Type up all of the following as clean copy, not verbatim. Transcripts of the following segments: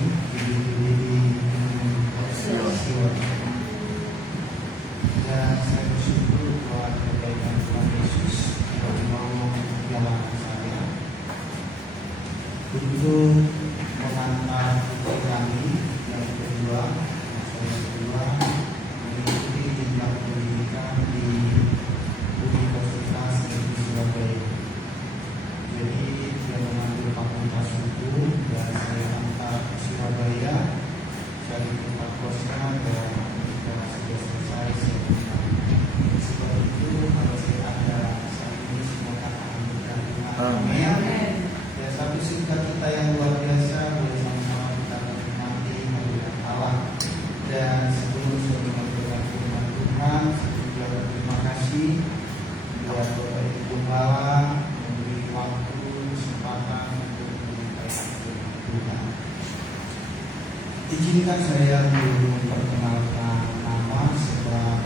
Dan saya bersyukur buat kebaikan Tuhan Yesus yang mau menyelamatkan saya untuk mengantar kami yang kedua mengikuti jenjang pendidikan di Universitas Negeri Surabaya. Jadi dia mengambil fakultas hukum dan saya antar ke Surabaya, saya tempat kosnya dan kita sudah selesai. Sebab itu kalau saya ada saat ini semua katakan amin. Ya, satu sukacita yang luar biasa boleh sama-sama kita menikmati hadirat Allah. Dan sebelum saya menyampaikan firman Tuhan, saya juga berterima kasih buat Bapak Ibu Gembala memberi waktu kesempatan untuk menyampaikan firman Tuhan. Izinkan saya dulu memperkenalkan nama, sebab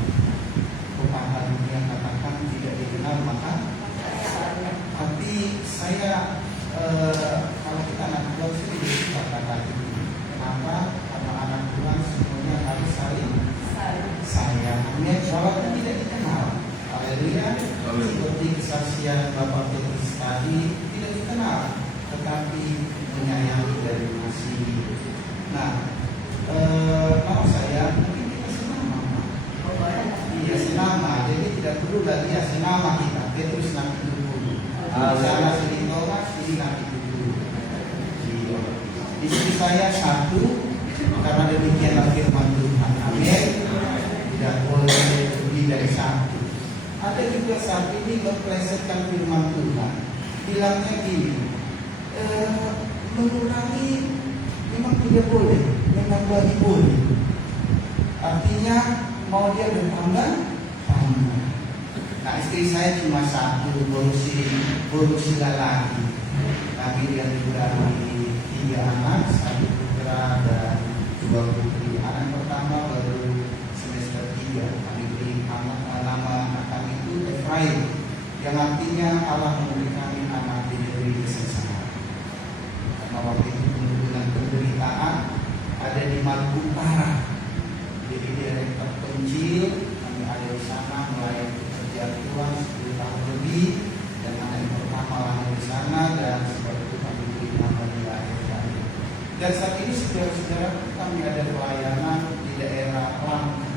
pepatah dunia katakan tidak dikenal maka. Tapi saya kalau kita anak Tuhan sih tidak suka kata itu. Kenapa? Karena anak Tuhan semuanya harus saling sayang. Walaupun tidak dikenal. Haleluya. Seperti kesaksian Bapak Petrus tadi, tidak dikenal, tetapi menyayangi dari kasih. Nah, nama saya mungkin kita senama. Iya, senama. Jadi tidak perlu lagi ya senama kita. Petrus nanti dulu. Sana sini Thomas, ini nanti dulu. Istri saya satu, karena demikianlah firman Tuhan. Amin. Tidak boleh lebih dari satu. Ada juga saat ini memplesetkan firman Tuhan. Bilangnya gini, mengurangi memang tidak boleh, menambahi boleh. Artinya mau dia bertambah, tambah. Nah, istri saya cuma satu, borusi lagi. Kami dia diberi 3 anak, 1 putra dan 2 putri. Anak pertama baru semester 3. Kami beri nama anak kami itu Efraim, yang artinya Allah memberi kami anak di negeri kesengsaraan. Karena waktu itu dengan penderitaan ada di Maluku Utara. Jadi daerah terpencil, kami ada di sana melayani pekerjaan Tuhan 10 tahun lebih, dan anak yang pertama lahir di sana, dan sebab itu kami beri nama dia Efraim. Dan saat ini saudara-saudara, kami ada pelayanan di daerah Langka.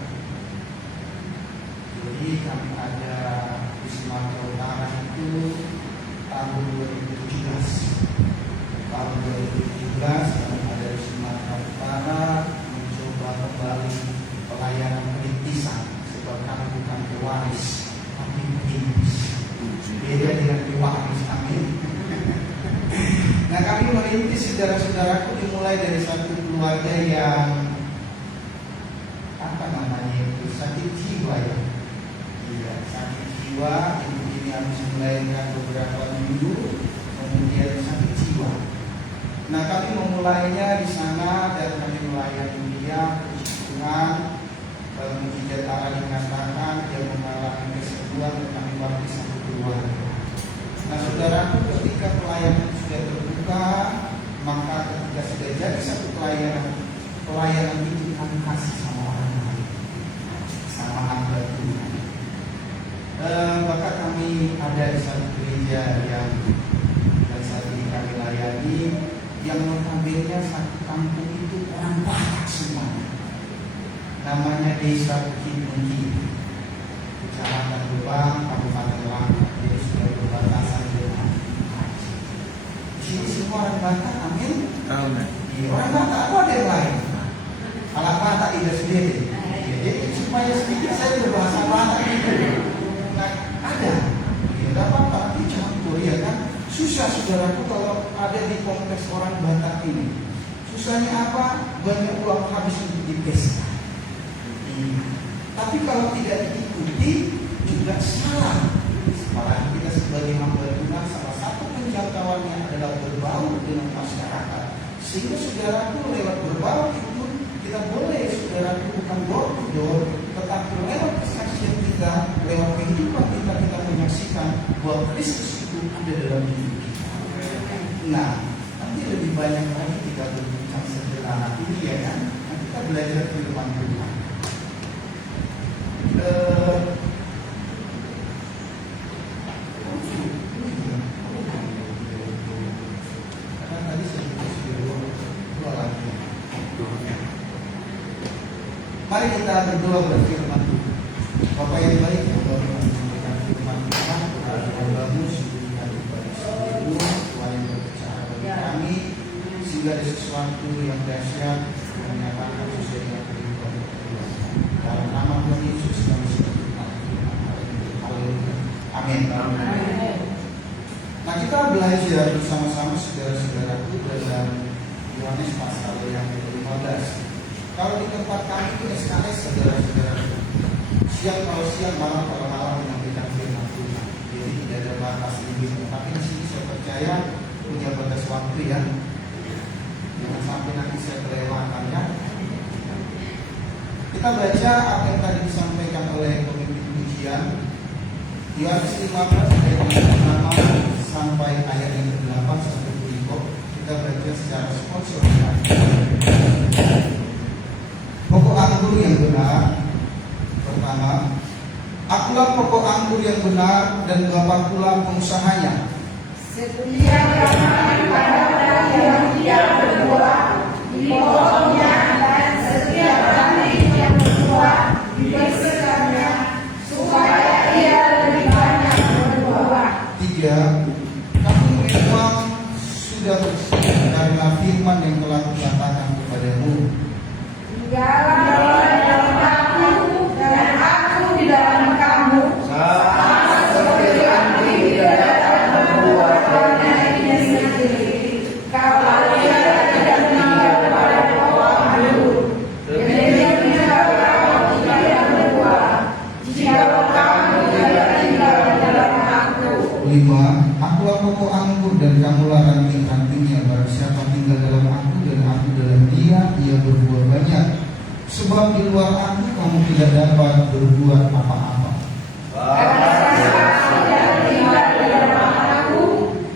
Jadi kami ada di Sumatera Utara itu tahun 2017. Tahun 2017 kami ada di Sumatera Utara mencoba kembali pelayanan perintisan, sebab kami bukan pewaris, tapi perintis. Beda dengan pewaris, amin. Nah, kami merintis saudara-saudaraku dimulai dari satu keluarga yang sakit jiwa ya. Iya, sakit jiwa. Ibu ini harus melahirkan beberapa minggu, kemudian sakit jiwa. Nah, kami memulainya di sana dan kami melayani dia, puji Tuhan. Mujizat Allah dikatakan dia mengalami kesembuhan dan kami baptis satu keluarga. Nah, saudaraku, ketika pelayanan sudah terbuka, maka ketika sudah jadi satu pelayanan itu kami kasih sama orang lain, sama hamba Tuhan. Maka kami ada di satu gereja yang dan saat ini kami layani, yang notabene satu kampung itu orang Batak semua. Namanya Desa Bukit Mungi, Kecamatan Gebang, Kabupaten Langka. Jadi sudah berbatasan dengan Aceh. Di sini semua orang Batak, amin. Amin. Orang Batak ada yang lain. Kalau Batak itu sendiri. Jadi supaya sedikit saya berbahasa Batak itu. Nah, ada. Ya, dapat tapi campur ya kan. Susah saudaraku kalau ada di kompleks orang Batak ini. Susahnya apa? Banyak uang habis untuk dipesta. Tapi kalau tidak diikuti juga salah. Apalagi kita sebagai hamba Tuhan, salah satu penjangkauannya adalah berbaur dengan masyarakat. Sehingga saudaraku lewat berbaur itu kita boleh, saudaraku, bukan door to door, tetapi lewat kesaksian kita, lewat kehidupan kita menyaksikan bahwa Kristus itu ada dalam hidup kita. Nah, nanti lebih banyak lagi kita berbincang setelah belajar firman Tuhan. Karena tadi saya sudah dua lagi. Mari kita berdoa berfirman Tuhan. Bapak yang baik, Bapak yang menyampaikan firman Tuhan, yang bagus, diberikan kepada seluruh Tuhan yang berbicara bagi kami, sehingga ada sesuatu yang dahsyat yang menyatakan sesuai dengan kehidupan Tuhan. Dalam nama Tuhan Yesus kami sudah berdoa. Haleluya. Amin. Nah, kita belajar bersama-sama saudara-saudaraku dalam Yohanes pasal yang ke-15. Kalau di tempat kami itu SKS, saudara-saudara, siang kalau siang, malam kalau malam menyampaikan firman Tuhan. Jadi tidak ada batas limit. Tapi di sini saya percaya punya batas waktu ya. Jangan sampai nanti saya kelewatan ya. Kita baca apa yang tadi disampaikan oleh pemimpin pujian. Yohanes 15 ayat yang pertama sampai ayat yang ke-8 sampai ke-9. Kita baca secara sponsornya. Pokok anggur yang benar. Pertama, akulah pokok anggur yang benar dan Bapa pula pengusahanya. Setiap tanaman pada yang tidak berbuah dipotongnya, dan setiap ranting yang berbuah dibersihkannya, supaya ia lebih banyak berbuah. 3, kamu memang sudah bersih karena firman yang telah kukatakan kepadamu. Tinggallah dalam aku dan aku di dalam kamu, sama seperti ranting tidak dapat berbuah karena dirinya sendiri kalau ia tidak tinggal pada pokok anggur. Demikiannya kamu tidak berbuah jika kamu tidak tinggal dalam aku. 5, akulah pokok anggur dan kamulah ranting-rantingnya. Barang siapa tinggal dalam aku dan aku dalam dia, ia berbuah banyak. Sebab di luar aku kamu tidak dapat berbuat apa-apa. Karena siapa tidak tinggal dalam aku,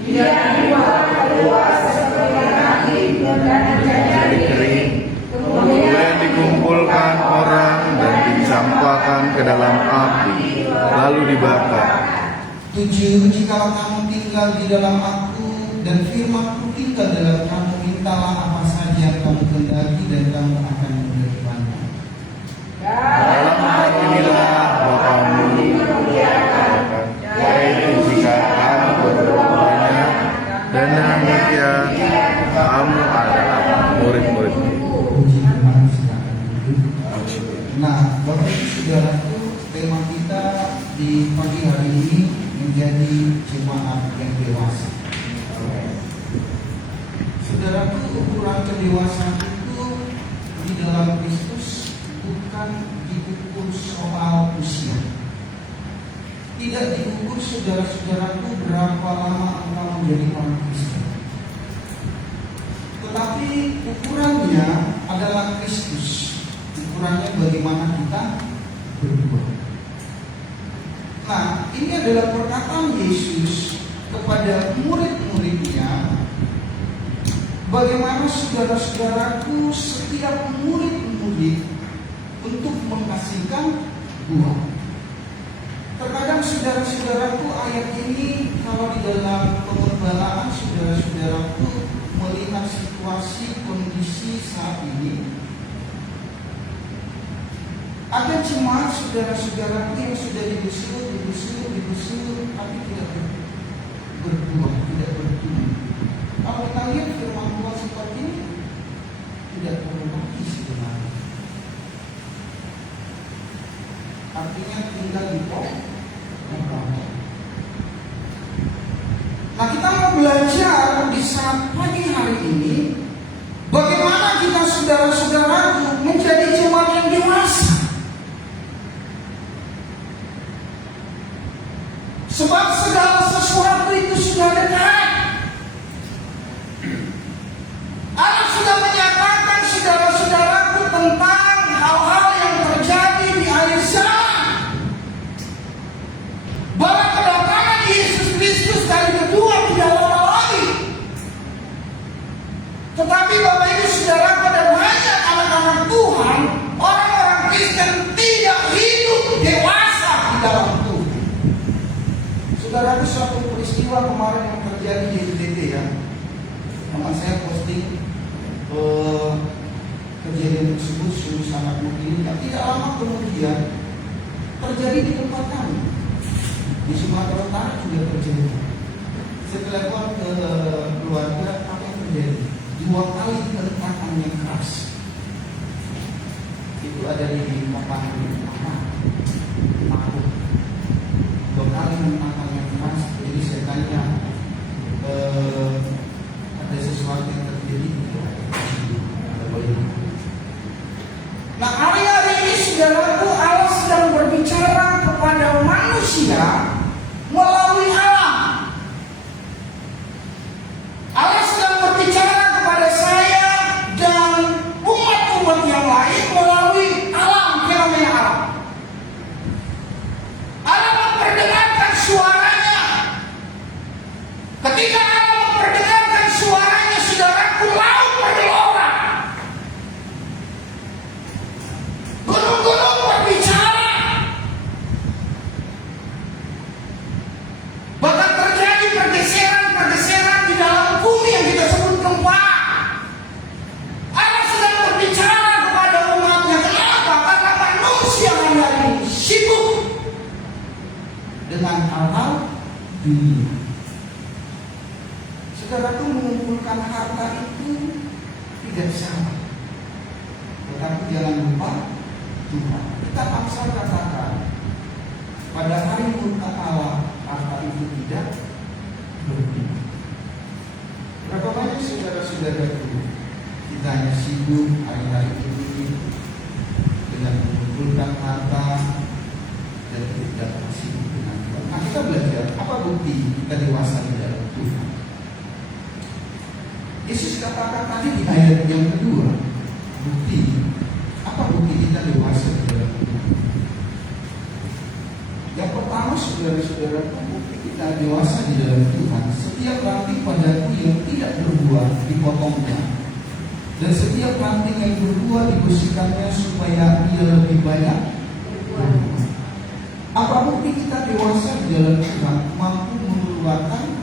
dia dibuat keluar seperti ranting dan menjadi kering. Kemudian dikumpulkan orang dan dicampakkan ke dalam api, lalu dibakar. 7, jikalau kamu tinggal di dalam aku dan firman-Ku tinggal dalam kamu, mintalah apa saja yang kamu kehendaki dan kamu akan menerimanya. Dalam hal inilah Bapamu dimuliakan, yaitu jika kamu berbuat banyak, dan demikian kamu adalah murid-murid-Ku. Puji Tuhan, silakan duduk. Nah, Bapak Ibu Saudaraku, tema kita di pagi hari ini menjadi jemaat yang dewasa. Saudaraku, ukuran kedewasaan itu di dalam Kristus bukan diukur soal usia. Tidak diukur saudara-saudaraku berapa lama engkau menjadi orang Kristen. Tetapi ukurannya adalah Kristus. Ukurannya bagaimana kita berbuat. Nah, ini adalah perkataan Yesus kepada murid-muridnya. Bagaimana saudara-saudaraku setiap murid-murid untuk menghasilkan buah. Terkadang saudara-saudaraku ayat ini kalau di dalam pengorbanan saudara-saudaraku melihat situasi kondisi saat ini, ada jemaat saudara-saudaraku yang sudah digusur, tapi tidak berbuah, tidak bertumbuh. Kalau kita lihat firman Tuhan seperti ini, tidak perlu lagi sebenarnya. Artinya tinggal di pokok. Nah, kita mau belajar di saat pagi hari ini, bagaimana kita saudara-saudaraku menjadi jemaat yang dewasa. Sebab segala sesuatu itu sudah dekat. Allah sudah menyatakan saudara-saudaraku tentang hal-hal yang terjadi di akhir zaman. Bahwa kedatangan Yesus Kristus kali kedua tidak lama lagi. Tetapi Bapak Ibu Saudara dan banyak anak-anak sangat menginginkan. Tidak lama kemudian terjadi di tempat kami di Sumatera Utara juga terjadi. Setelah ke keluarga, apa yang terjadi? 2 kali hentakan yang keras. Itu ada di Papandu, Paku. 2 kali hentakan yang keras. Jadi saya tanya, ada sesuatu yang terjadi? Nah, hari-hari ini saudaraku, Allah sedang berbicara kepada manusia melalui alam. Allah sedang berbicara kepada saya dan umat-umat yang lain melalui alam, fenomena alam. Allah memperdengarkan suaranya. Ketika Allah memperdengarkan suaranya, saudaraku, laut bergelora. Gunung-gunung berbicara. Bahkan terjadi pergeseran-pergeseran di dalam bumi yang kita sebut gempa. Allah sedang berbicara kepada umatnya. Kenapa? Karena manusia hari ini sibuk dengan hal-hal dunia. Saudaraku, mengumpulkan harta itu tidak salah, tetapi jangan lupa Tuhan. Kita paksa katakan pada hari murka Allah harta itu tidak berguna. Berapa banyak saudara-saudaraku kita hanya sibuk hari-hari ini dengan mengumpulkan harta dan tidak sibuk dengan Tuhan. Nah, kita belajar apa bukti kita dewasa di dalam Tuhan. Yesus katakan tadi di ayat yang kedua, bukti. Apa bukti kita dewasa di dalam Tuhan? Yang pertama, saudara-saudaraku, bukti kita dewasa di dalam Tuhan. Setiap ranting padaku yang tidak berbuah dipotongnya, dan setiap ranting yang berbuah dibersihkannya supaya ia lebih banyak berbuah. Apa bukti kita dewasa di dalam Tuhan? Mampu mengeluarkan.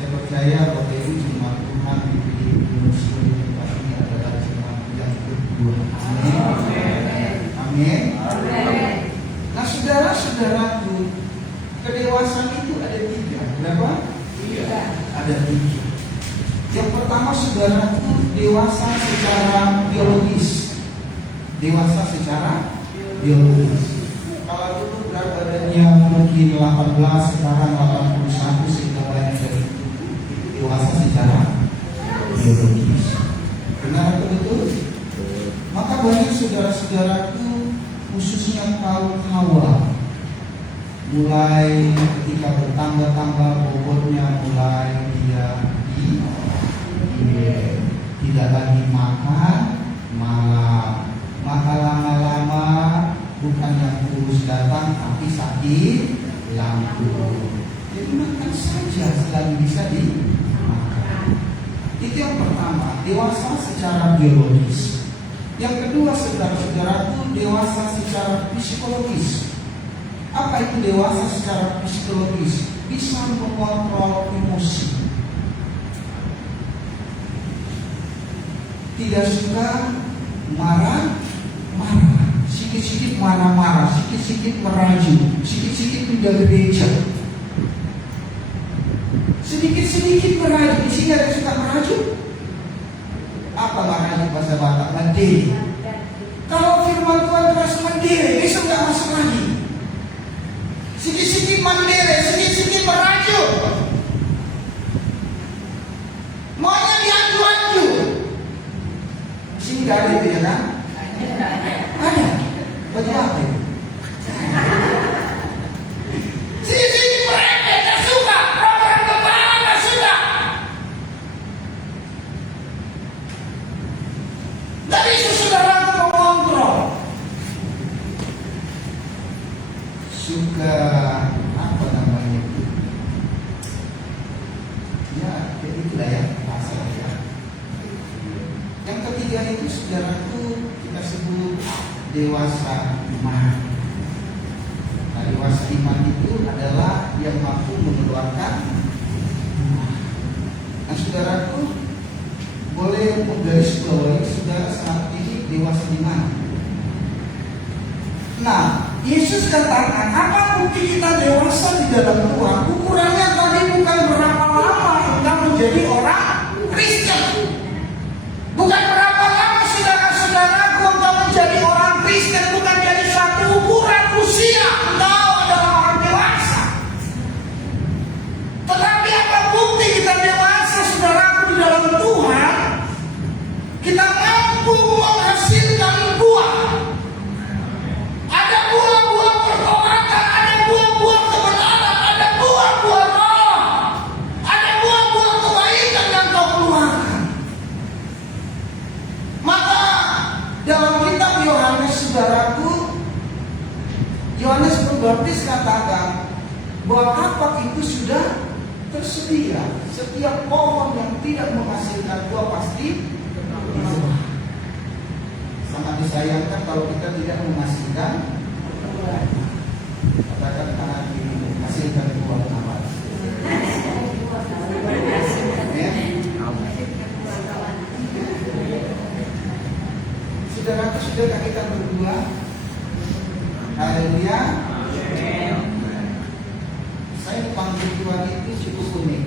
Saya percaya bahwa itu cuma Tuhan dipilih manusia di tempat ini adalah cuma yang berbuah. Amin. Amin. Nah, saudara-saudaraku, kedewasaan itu ada 3. Berapa? 3. Ada 3. Yang pertama, saudaraku, dewasa secara biologis. Dewasa secara biologis. Kalau dulu berat badannya mungkin 18, sekarang 81, sehingga banyak dari itu dewasa secara biologis. Benar atau betul? Maka banyak saudara-saudaraku, khususnya kaum Hawa, mulai ketika bertambah-tambah bobotnya, mulai dia tidak lagi makan malam, maka lama-lama bukan yang kurus datang tapi sakit lambung. Jadi makan saja selagi bisa dimakan. Itu yang pertama, dewasa secara biologis. Yang kedua, saudara-saudaraku, dewasa secara psikologis. Apa itu dewasa secara psikologis? Bisa mengontrol emosi. Tidak suka marah-marah, sikit-sikit marah-marah, sikit-sikit merajuk, sikit-sikit pindah gereja, sedikit-sedikit merajuk. Di sini ada suka merajuk. Apa merajuk bahasa Batak? Mendiri. Kalau firman Tuhan terus mendiri, besok nggak masuk lagi. Sedikit-sedikit mendiri, sedikit-sedikit merajuk. Maunya dianju-anju. Di sini nggak ada itu ya kan? Ada. Baju apa itu? Sedikit-sedikit mereka nggak suka. Program kepala nggak suka. Tapi saudara mengontrol. Suka apa namanya itu? Ya, jadi itulah ya masalahnya. Yang ketiga itu saudaraku kita sebut dewasa iman. Nah, dewasa iman itu adalah yang mampu mengeluarkan. Nah, saudaraku boleh menggarisbawahi saudara saat ini dewasa di mana? Nah, Yesus katakan, apa bukti kita dewasa di dalam Tuhan? Ukurannya tadi bukan berapa lama kita menjadi orang Kristen. Bukan berapa lama saudara-saudaraku engkau menjadi orang Kristen, bukan jadi satu ukuran usia engkau adalah orang dewasa. Tetapi apa bukti kita dewasa saudaraku di dalam Tuhan? Kita mampu menghasilkan buah. Ada buah-buah pertobatan, ada buah-buah kebenaran, ada buah-buah roh, ada buah-buah kebaikan yang kau keluarkan. Maka dalam kitab Yohanes saudaraku, Yohanes Pembaptis katakan bahwa kapak itu sudah tersedia. Setiap pohon yang tidak menghasilkan buah pasti berbuah. Sangat disayangkan kalau kita tidak menghasilkan buah. Katakan tangan ini menghasilkan buah apa? Ya. Saudara, sudahkah kita berdua? Haleluya. Saya dipanggil Tuhan itu cukup unik.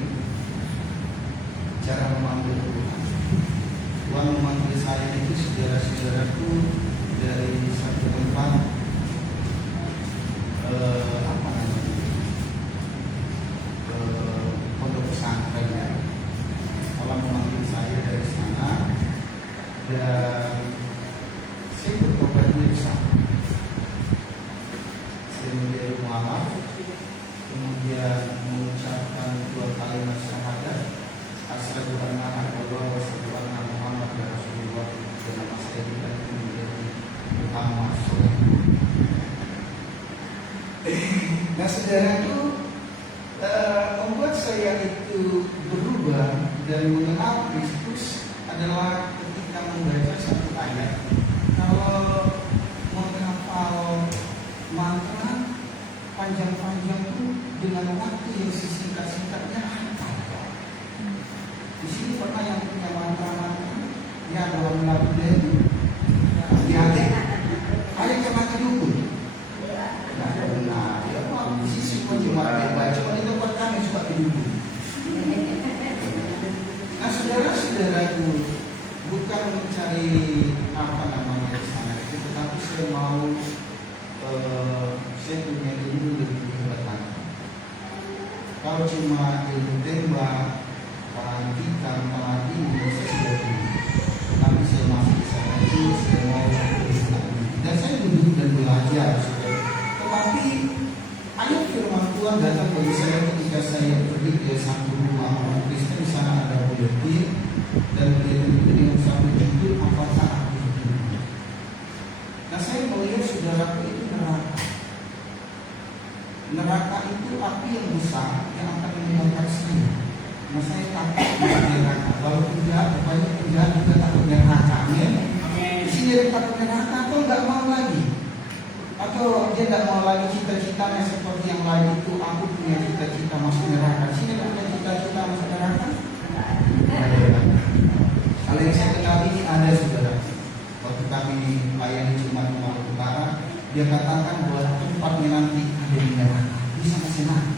Cara memanggil Tuhan. Tuhan memanggil saya itu saudara-saudaraku dari satu tempat apa namanya? Pondok pesantren ya. Allah memanggil saya dari sana dan saya bertobat di sana. Saya menjadi mualaf, kemudian mengucapkan 2 kalimat syahadat, asyhadu anna Muhammadan rasulullah Muhammad rasulullah, dan nama saya diganti menjadi Muhammad. Nah saudaraku, membuat saya itu berubah dari mengenal Kristus adalah ketika membaca satu ayat. Kalau menghafal mantra panjang-panjang itu dengan waktu yang sesingkat-singkatnya hafal. Di sini pernah yang punya mantra-mantra ya dalam lagu itu hati-hati. Ada yang mati dukun. Nah, benar. Ya, di sisi pun cuma baca, cuma di tempat kami suka didukun. Nah, saudara-saudaraku, bukan mencari apa namanya di sana itu, tetapi saya mau saya punya ilmu lebih hebat lagi. Kalau cuma ilmu tembak, pelantikan, ini saya sudah punya. Tapi saya masih bisa kecil, saya mau belajar. Dan saya duduk dan belajar. Tetapi ayat firman Tuhan datang bagi saya ketika saya pergi ke satu rumah orang Kristen. Di sana ada buletin dan buletin itu dengan satu judul apakah aku hidup. Nah saya melihat saudaraku itu neraka. Neraka itu api yang besar yang akan membakar saya. Nah saya takut dengan neraka. Kalau tidak, rupanya tidak juga takut neraka. Di sini ada takut neraka atau nggak mau lagi? Atau dia tidak mau lagi cita-citanya seperti yang lain itu. Aku punya cita-cita masuk neraka. Di sini ada punya cita-cita masuk neraka? Kalau yang saya kenal ini ada saudara. Waktu kami layani Jumat Malam Utara, dia katakan bahwa tempatnya nanti ada di neraka. Bisa senang.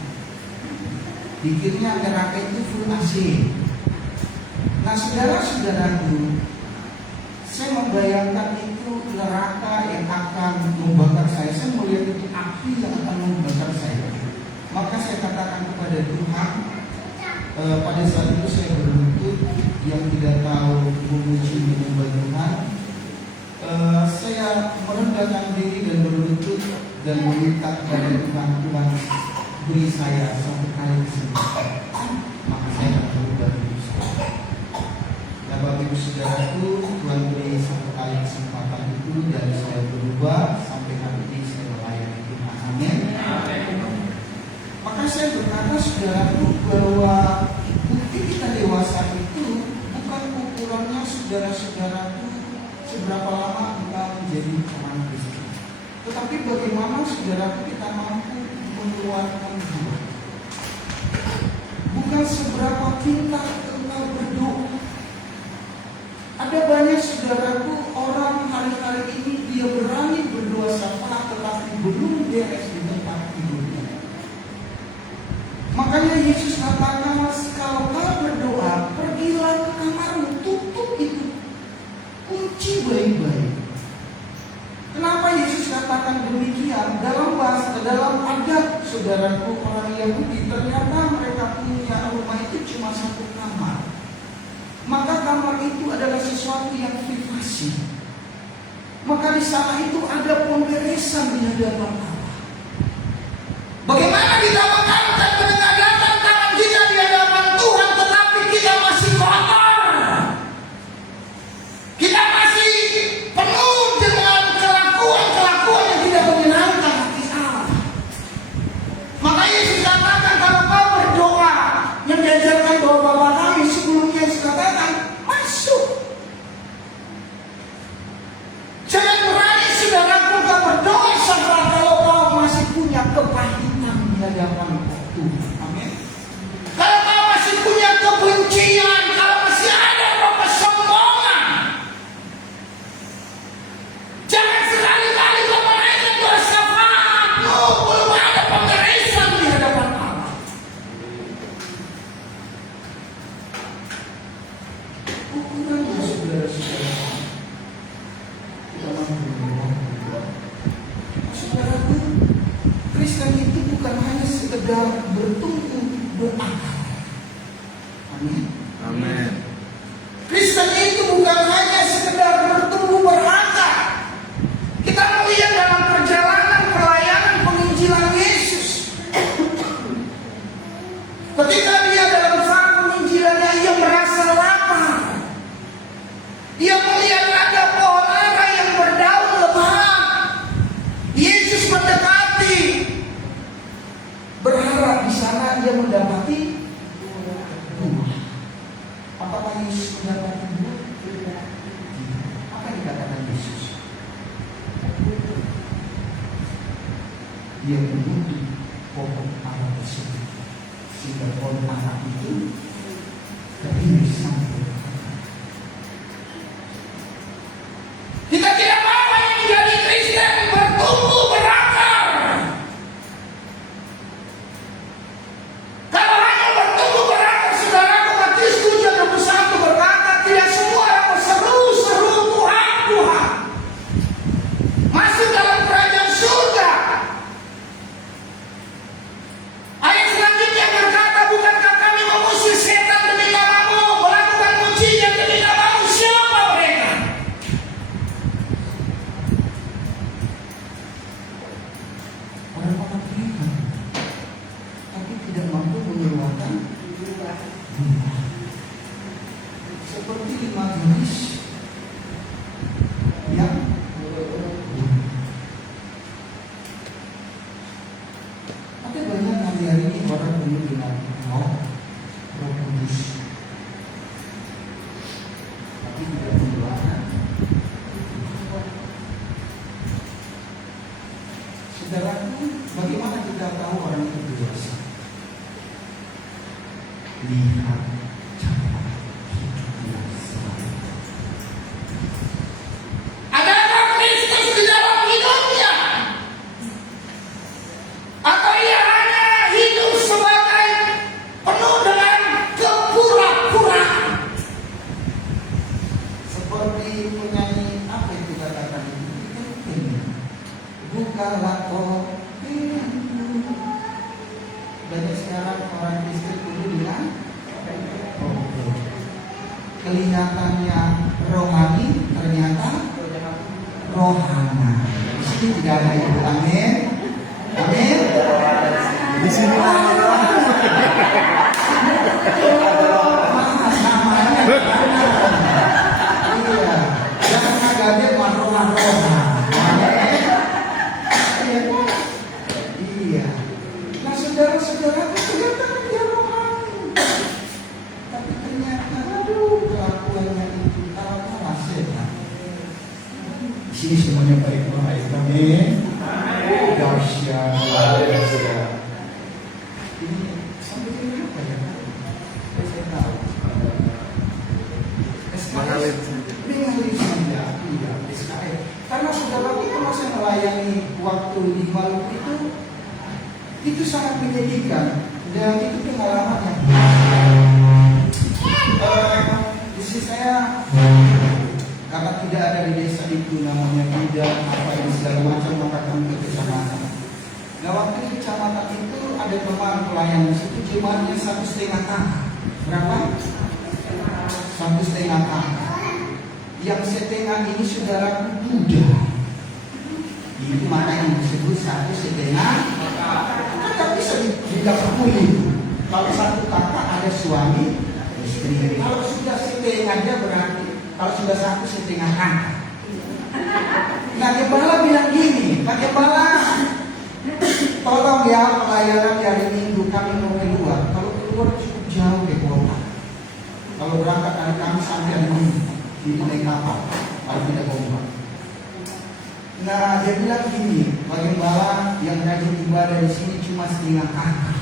Pikirnya neraka itu full AC. Nah saudara-saudaraku, saya membayangkan itu neraka yang akan membakar saya. Saya melihat itu api yang akan membakar saya. Maka saya katakan kepada Tuhan, pada saat itu saya berlutut, yang tidak tahu memuji menyembah Tuhan. Saya merendahkan diri dan berlutut dan meminta kepada Tuhan, Tuhan beri saya satu kali kesempatan. Maka saya akan berubah hidup saya. Dan Bapak Ibu Saudaraku, Tuhan beri satu kali kesempatan itu dan saya berubah sampai hari ini saya melayani Tuhan. Amin. Maka saya berkata saudaraku bahwa bukti kita dewasa itu bukan ukurannya saudara-saudaraku seberapa lama kita menjadi orang Kristen, tetapi bagaimana saudaraku kita mampu mengeluarkan buah. Bukan seberapa pintar engkau berdoa. Ada banyak saudara saudaraku, orang hari-hari ini dia berani berdoa syafaat tetapi belum beres di tempat tidurnya. Makanya Yesus katakan, kalau kau berdoa, pergilah ke kamarmu, tutup itu, kunci baik-baik. Kenapa Yesus katakan demikian? Dalam adat saudaraku orang Yahudi, ternyata mereka punya rumah itu cuma satu kamar. Maka kamar itu adalah sesuatu yang privasi. Maka di sana itu ada pemberesan di hadapan Allah. Bagaimana kita mengangkat penengadatan tangan kita di hadapan Tuhan, tetapi kita masih kotor. Kita masih penuh dengan kelakuan-kelakuan yang tidak menyenangkan hati Allah. Maka Yesus katakan, kalau kau berdoa, yang diajarkan doa Bapa kami sebelumnya, Yesus katakan, masuk. Jangan berani saudaraku kau berdoa syafaat kalau kau masih punya kepahitan di hadapan Tuhan. Amin. Kalau kau masih punya kebencian, kalau masih ada roh kesombongan, jangan sekali-kali kau menaikkan doa syafaat. Belum ada pemberesan di hadapan Allah. Ukurannya saudara-saudara, kita mampu berdoa. Saudaraku, Kristen itu bukan hanya sekedar bertumbuh berakar. Amin. Amin. Kristen itu bukan hanya sekedar bertumbuh berakar. Kita melihat dalam perjalanan pelayanan penginjilan Yesus. Ketika dia dalam saat penginjilannya, ia merasa lapar. Dia melihat ada pohon ara yang berdaun lebat. Yesus mendekati, berharap di sana dia mendapati buah. Apakah Yesus mendapati buah? Tidak. Apa yang dikatakan Yesus? Dia menutup pohon ara tersebut, sehingga pohon ara itu berdiri sampai. Kita tidak mau menjadi Kristen bertumbuh berakar. Kalau hanya bertumbuh berakar, saudaraku, Matius 7:21 berkata, tidak semua orang berseru-seru Tuhan, Tuhan masuk dalam kerajaan surga. Ayat selanjutnya berkata, bukankah kami mengusir setan demi namamu, melakukan mujizat demi namamu? Siapa mereka? Orang-orang beriman, tapi tidak mampu mengeluarkan buah. Seperti 5 gadis yang ada banyak hari-hari ini orang penuh dengan Roh Kudus, tapi tidak mengeluarkan. Saudaraku, bagaimana kita tahu orang itu dewasa? Lihat cara hidupnya selalu. Adakah Kristus di dalam hidupnya? Atau ia hanya hidup sebagai penuh dengan kepura-puraan? Seperti penyanyi apa yang kita katakan itu? Bukalah kopianmu. Banyak sekarang orang Kristen dulu bilang kelihatannya rohani, ternyata rohana. Di sini tidak ada itu. Amin. Amin. Di sini namanya. Iya. Jangan kaget rohana. Iya. Nah, saudara-saudara, kelihatan dia rohani, tapi ternyata kelakuannya itu kalah setan. Di sini semuanya baik-baik. Amin. Dahsyat. Ini sampai ini apa ya? Saya tahu. mengalir. Mengalir. juga SKM. Karena saudara itu masa melayani waktu di Maluku itu sangat menyedihkan dan itu pengalaman yang isi saya karena tidak ada di desa itu namanya tidak apa yang segala macam maka kami ke kecamatan. Nah waktu di kecamatan itu ada teman pelayan di situ jemaatnya 1,5 kakak. Berapa? 1,5 kakak. Yang setengah ini saudara Buddha. Itu makanya disebut 1,5 kakak bisa dibilang kulit. Kalau satu kakak ada suami istri. Kalau sudah setengahnya berarti kalau sudah 1,5 kakak. Nah gembala bilang gini, Pak Gembala, tolong ya pelayanan di hari Minggu kami mau keluar. Kalau keluar cukup jauh ke kota. Kalau berangkat hari Kamis sampai hari Minggu di naik kapal, kalau tidak ombak. Nah dia bilang gini, Pak Gembala yang rajin ibadah di sini cuma 1,5 kakak.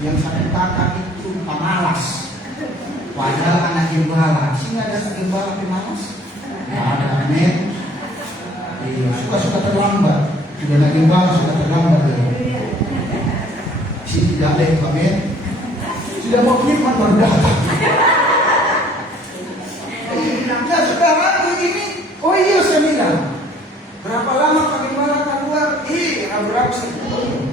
Yang 1 kakak itu pemalas. Padahal anak gembala, sini ada gembala pemalas. Ada amin. Suka terlambat. Sudah anak gembala suka terlambat. Sini tidak ada yang amin. Sudah mau firman baru datang. Nah sekarang ini, oh iya saya bilang, berapa lama Pak Gembala keluar? Berapa sebulan.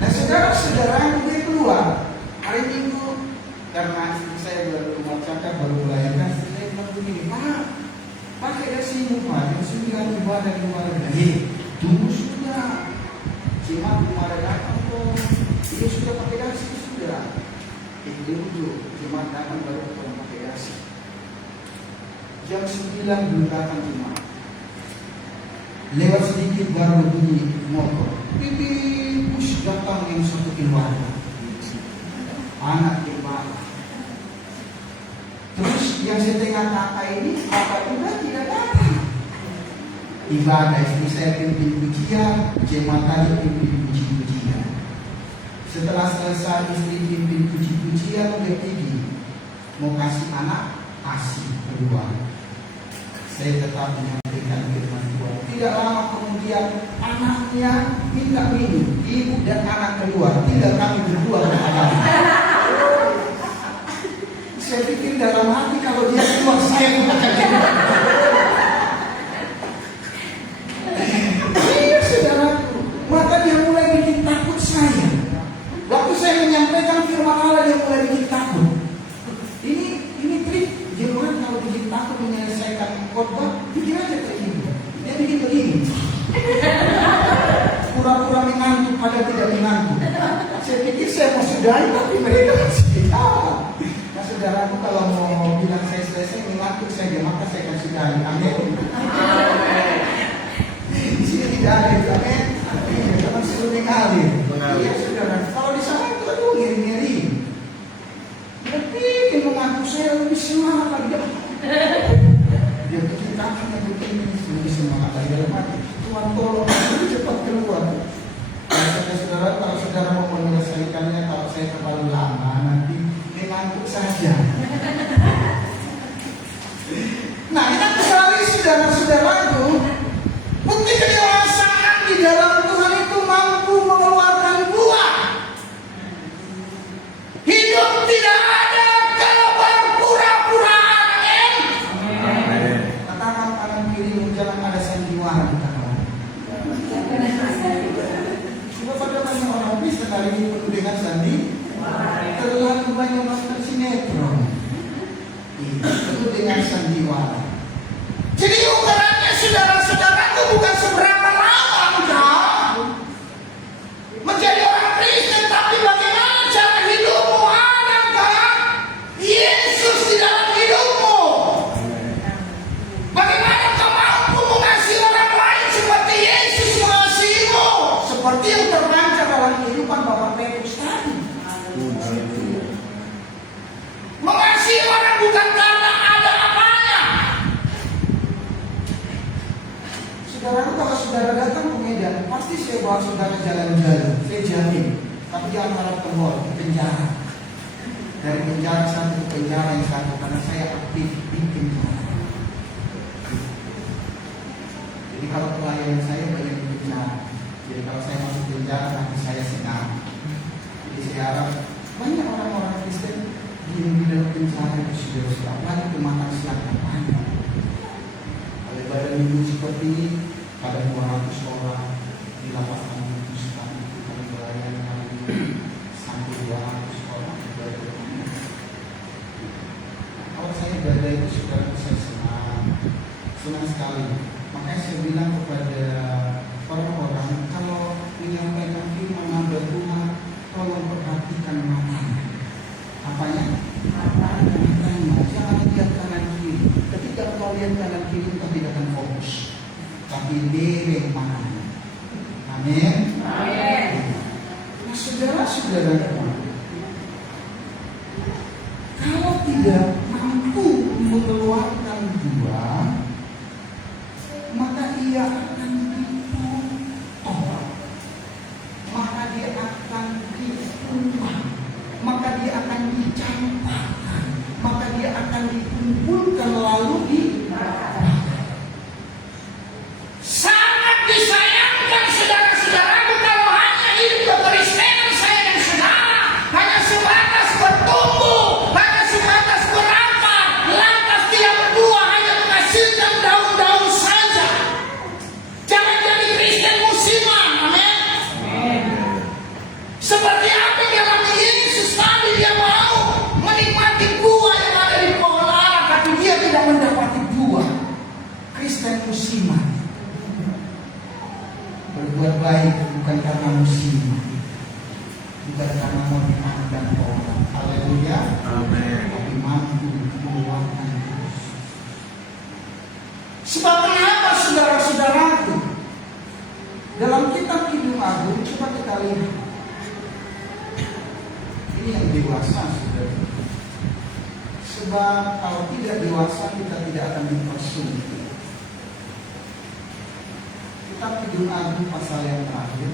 Nah saudara-saudara gue keluar hari Minggu karena istri saya baru rumah cakap baru melahirkan. Saya bilang begini, pakai dasi rumah yang 9 ibadah di luar negeri. Tunggu sudah, cuma kemarin datang kok. Dia sudah pakai dasi sudah. Tunggu, cuma datang baru pakai dasi. Jam 9 belum datang cuma. Lewat sedikit baru bunyi motor. Pipi bus datang yang 1 keluarga. Anak gembala. Terus yang setengah kakak ini apa juga tidak datang. Ibadah istri saya pimpin pujian, jemaat tadi pimpin puji-pujian. Setelah selesai istri pimpin puji-pujian, dia pergi mau kasih anak kasih keluar. Saya tetap menyampaikan firman Tuhan. Tidak lama kemudian anaknya minta minum, ibu dan anak keluar, tinggal kami berdua berhadapan. Saya pikir dalam hati kalau dia keluar saya pun akan keluar. Iya saudaraku, maka dia mulai bikin takut saya. Waktu saya menyampaikan firman Allah dia mulai bikin takut. Ini trik jemaat kalau bikin takut menyelesaikan khotbah, bikin aja kayak gini. Dia bikin begini. Pura-pura mengantuk padahal tidak mengantuk. Saya pikir saya mau sudahi tapi mereka masih ketawa. Nah saudaraku kalau mau bilang saya selesai mengantuk saja maka saya akan sudahi. Amin. Di sini tidak ada itu. Amin. Iya, teman suruh mengalir. Iya saudara. Kalau di sana itu aduh ngiri-ngiri. Tapi dia mengaku saya lebih semangat lagi. Dia bikin kakinya begini lebih semangat lagi dalam hati. Tuhan tolong cepat keluar. Saudara, kalau saudara mau menyelesaikannya, kalau saya terlalu lama nanti mengantuk saja. Nah, enak sekali saudara-saudaraku. Bukti kedewasaan di dalam Tuhan itu mampu mengeluarkan buah. Hidup tidak ada kalau berpura-puraan. Tangan kanan kiri jangan ada sandiwara di tangan. Coba pada banyak orang bisa kali ini penuh dengan sandi. Terlalu banyak nonton sinetron. Penuh dengan sandiwara. Jadi ukurannya saudara-saudara itu bukan seberapa lama engkau menjadi orang Kristen, tapi bagaimana cara hidupmu. Adakah Yesus di dalam hidupmu? Bagaimana kau mampu mengasihi orang lain seperti Yesus mengasihimu? Seperti yang terpancar dalam kehidupan Bapak Petrus tadi. Mengasihi orang bukan karena ada apanya. Saudara, kalau saudara datang ke Medan, pasti saya bawa saudara jalan-jalan. Saya jamin. Tapi jangan harap ke mall, ke penjara. Dari penjara satu ke penjara yang satu, karena saya aktif bikin. ini ada 200 orang di lapas kami putuskan itu kami melayani hari ini sampai 200 orang ibadah kami. Kalau saya ibadah itu sudah saya senang sekali. Makanya saya bilang kepada orang-orang, kalau menyampaikan firman Anda Tuhan, tolong perhatikan matanya. Apanya? Matanya. Jangan lihat kanan kiri. Ketika kau lihat kanan kiri, kau tidak akan fokus, tapi dereng matanya. Amin. Amin. Nah, saudara-saudara, kalau tidak mampu mengeluarkan dua, maka ia akan ditolak, maka dia akan ditumpah, maka dia akan dicampakkan, maka dia akan dikumpulkan lalu Sangat disayangkan saudara-saudaraku kalau hanya hidup kekristenan saya dan saudara hanya sebatas bertumbuh, hanya sebatas berakar, lantas tidak berbuah, hanya menghasilkan daun-daun saja. Jangan jadi Kristen musiman, amin. Seperti apa yang dialami Yesus tadi, dia mau menikmati buah yang ada di pohon ara, tapi dia tidak mendapati buah. Kristen musiman. Berbuat baik bukan karena musiman, bukan karena mau dipandang orang. Haleluya. Amin. Tapi mampu mengeluarkan terus. Sebab kenapa saudara-saudaraku? Dalam kitab Kidung Agung coba kita lihat. Ini yang dewasa, saudara. Sebab kalau tidak dewasa kita tidak akan dipersulit. Kitab Kidung Agung pasal yang terakhir.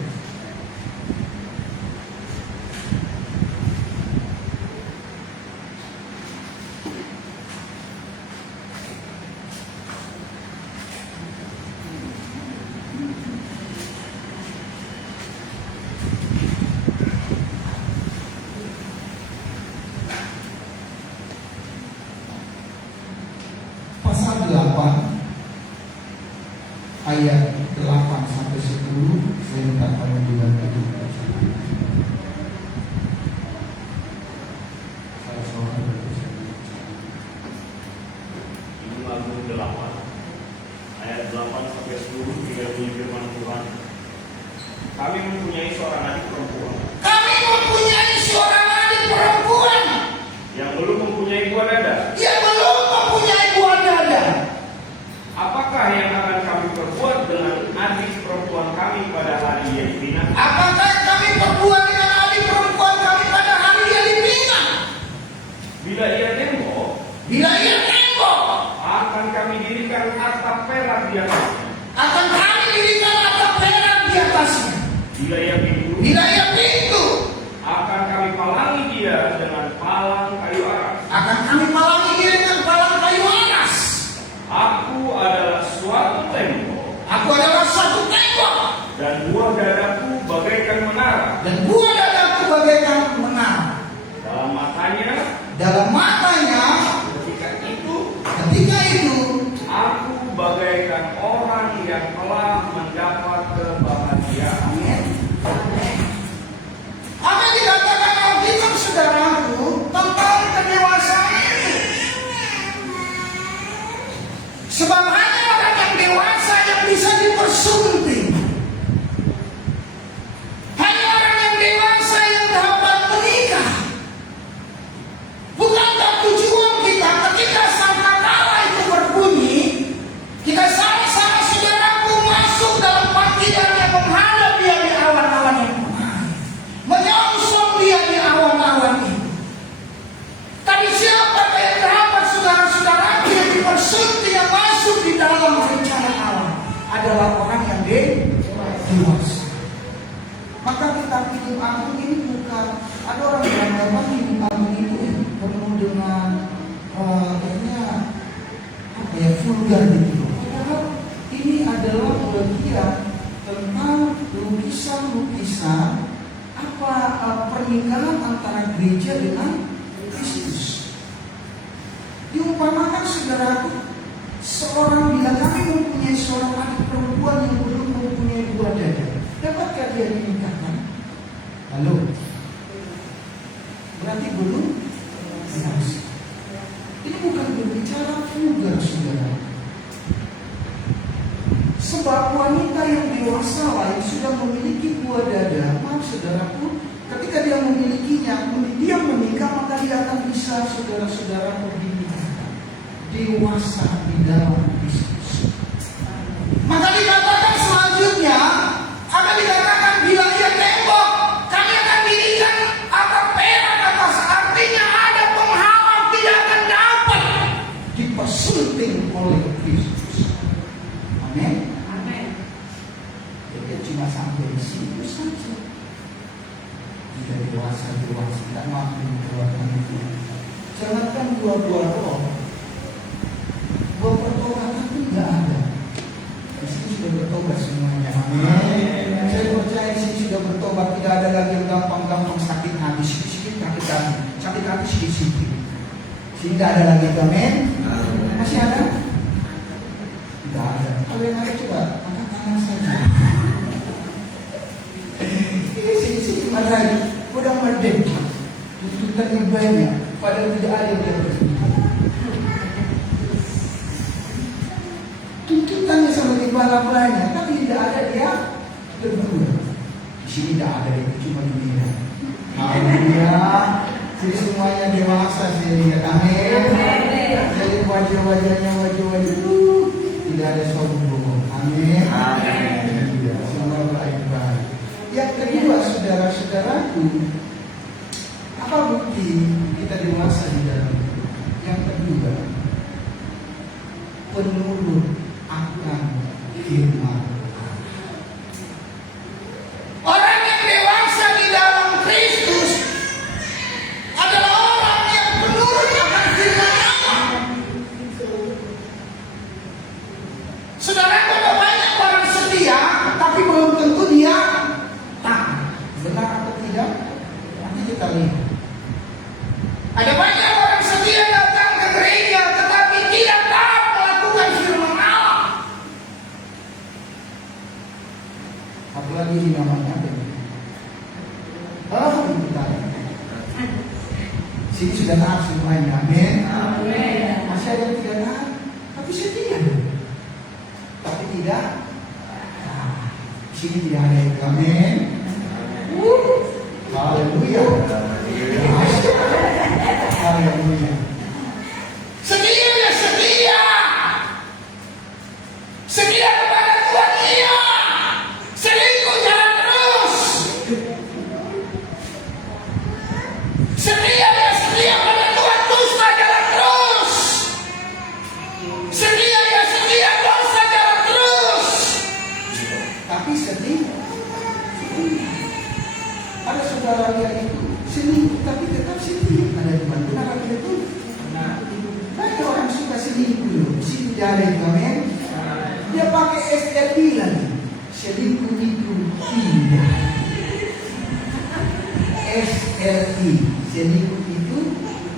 Pasal 8 ayat 8 sampai 10 saya minta kamu dibantu baca. Salah seorang berbaca. Kidung Agung 8 ayat 8 sampai 10 hingga bunyi firman Tuhan. Kami mempunyai seorang adik perempuan Kami mempunyai seorang adik perempuan yang belum mempunyai buah dada. yang belum mempunyai buah dada. Apakah yang akan kami perbuat dengan adik perempuan kami pada hari ia dipinang? Apakah kami perbuat dengan adik perempuan kami pada hari dia dipinang? Bila ia tembok, Bila ia tembok, akan kami dirikan atap perak di atasnya. akan kami dirikan atap perak di atasnya. Bila ia pintu, Bila ia pintu, akan kami palangi dia dengan palang kayu aras. akan kami palangi dia dengan palang kayu aras. Aku adalah suatu tembok, Aku adalah satu tembok, dan buah dadaku bagaikan menara. dan buah dadaku bagaikan menara. Dalam matanya, Dalam matanya, ketika itu, aku bagaikan orang yang telah mendapat kebahagiaan. amin. Apa yang dikatakan Alkitab saudaraku tentang kedewasaan itu? Sebab hanya orang yang dewasa yang bisa dipersunting. Hanya orang yang dewasa yang dapat menikah. Bukankah tujuan kita ketika sangkakala itu berbunyi, kita sama-sama saudaraku masuk dalam panggilan yang menghadap dia di awan-awan yang menyongsong dia di awan-awan itu. Tapi siapa yang dapat saudara-saudara yang dipersunting yang masuk di dalam rencana Allah adalah orang yang dewasa. Maka kita Kidung Agung ini bukan ada orang yang memang Kidung Agung itu penuh dengan kayaknya apa ya, vulgar gitu. Padahal ini adalah bagian tentang lukisan-lukisan apa pernikahan antara gereja dengan Kristus. Diumpamakan saudaraku, seorang bila kami mempunyai seorang adik perempuan yang belum mempunyai buah dada, dapatkah dia dinikahkan? Halo? Berarti belum dewasa. Ini bukan berbicara vulgar, saudara. Sebab wanita yang dewasa lain sudah memiliki buah dada, maaf saudaraku, ketika dia memilikinya, dia menikah, maka dia akan bisa, saudara-saudara, dinikahkan. Dewasa di dalam Kristus. Maka dikatakan selanjutnya, akan dikatakan bila ia tembok, kami akan dirikan atap perak atas, artinya ada penghalang tidak akan dapat dipersunting oleh Kristus. Amin. Jadi cuma sampai di situ saja. Tidak dewasa, tidak mampu mengeluarkan itu. Jangankan dua-dua roh, buah pertobatan pun tidak ada. Di sini sudah bertobat semuanya. Amin. Saya percaya di sini sudah bertobat. Tidak ada lagi yang gampang-gampang sakit hati, sikit-sikit sakit hati sikit-sikit. Sini tidak ada lagi. Amin. Masih ada? Tidak ada. Kalau yang ada coba angkat tangan saja. Ini sini-sini lagi. Udah merdeka. Tuntutannya banyak. Padahal tidak ada yang berhenti. Tuntutannya sama di banyak, tapi tidak ada dia berdua. Di sini tidak ada itu, cuma di bidang. Haleluya. Jadi semuanya dewasa saya lihat. Amin. Jadi wajah-wajahnya wajah-wajah tidak ada sombong. Amin. Amin. Semua baik-baik. Yang kedua, saudara-saudaraku, apa bukti kita dewasa di dalam? Yang kedua, penurut akan firman. Orang yang dewasa di dalam Kristus adalah orang yang penurut akan firman Allah. Saudara, ada banyak orang setia, tapi belum tentu dia taat. Benar atau tidak? Nanti kita lihat. Ada banyak orang setia datang ke gereja, tetapi tidak taat melakukan firman Allah. Apalagi di namanya itu taat. Sini sudah taat semuanya. Amin. Masih ada yang tidak taat, tapi setia. Tapi tidak taat. Sini tidak ada yang amin. Haleluya. Haleluya. Setia ya setia. Setia kepada Tuhan iya. Selingkuh jalan terus. Setia ya setia pada Tuhan, dusta jalan terus. Setia ya setia, dosa jalan terus. Tapi setia. Ada saudara yang itu selingkuh tapi tetap setia pada Tuhan. Benar atau itu? Benar. Banyak orang suka selingkuh. Sini ada yang amin. Dia pakai SLI lagi. Selingkuh itu tidak. SLI. Selingkuh itu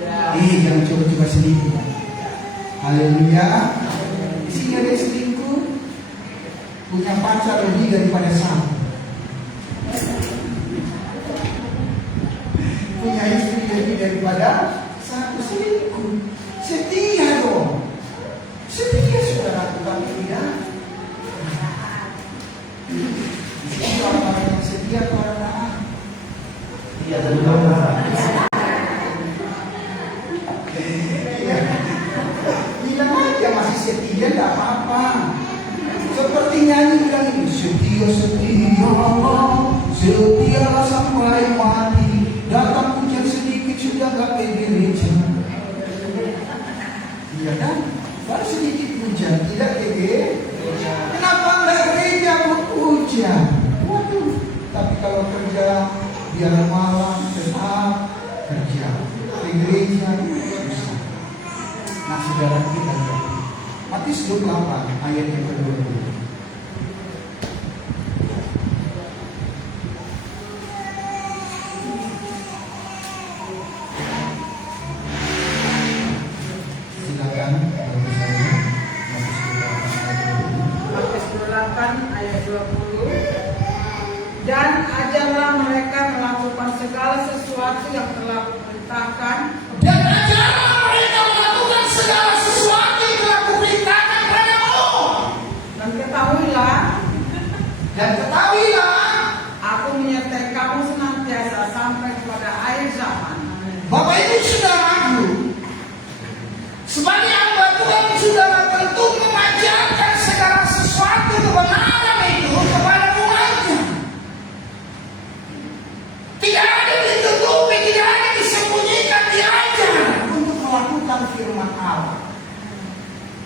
jangan coba-coba selingkuh. Haleluya. Di sini ada yang selingkuh, punya pacar lebih daripada satu. Punya istri lebih daripada satu, selingkuh. Setia dong. Setia saudara, tapi tidak. Ini orang yang setia orang taat. Iya, bilang aja masih setia, tidak apa-apa. Seperti nyanyi bilang ini, setia setia sampai mati. Datang hujan sedikit sudah gak ke gereja. Iya kan? Baru sedikit hujan, tidak ke gereja. Kenapa enggak gereja hujan? Waduh. Tapi kalau kerja, biar malam tetap kerja. Ke gereja susah. Nah saudara kita lihat Matius 28 ayat yang ke-20. Silakan bagi saya Matius 28 ayat 20. sesuatu yang telah kuperintahkan dan ajarlah mereka melakukan segala sesuatu yang telah kuperintahkan padamu. dan ketahuilah Aku menyertai kamu senantiasa sampai kepada akhir zaman. Bapak Ibu Saudaraku, sebagai hamba Tuhan, saudara tentu mengajarkan segala sesuatu kebenaran itu kepada umatnya. Tidak ada ditutupi, tidak ada disembunyikan, diajar untuk melakukan firman Allah.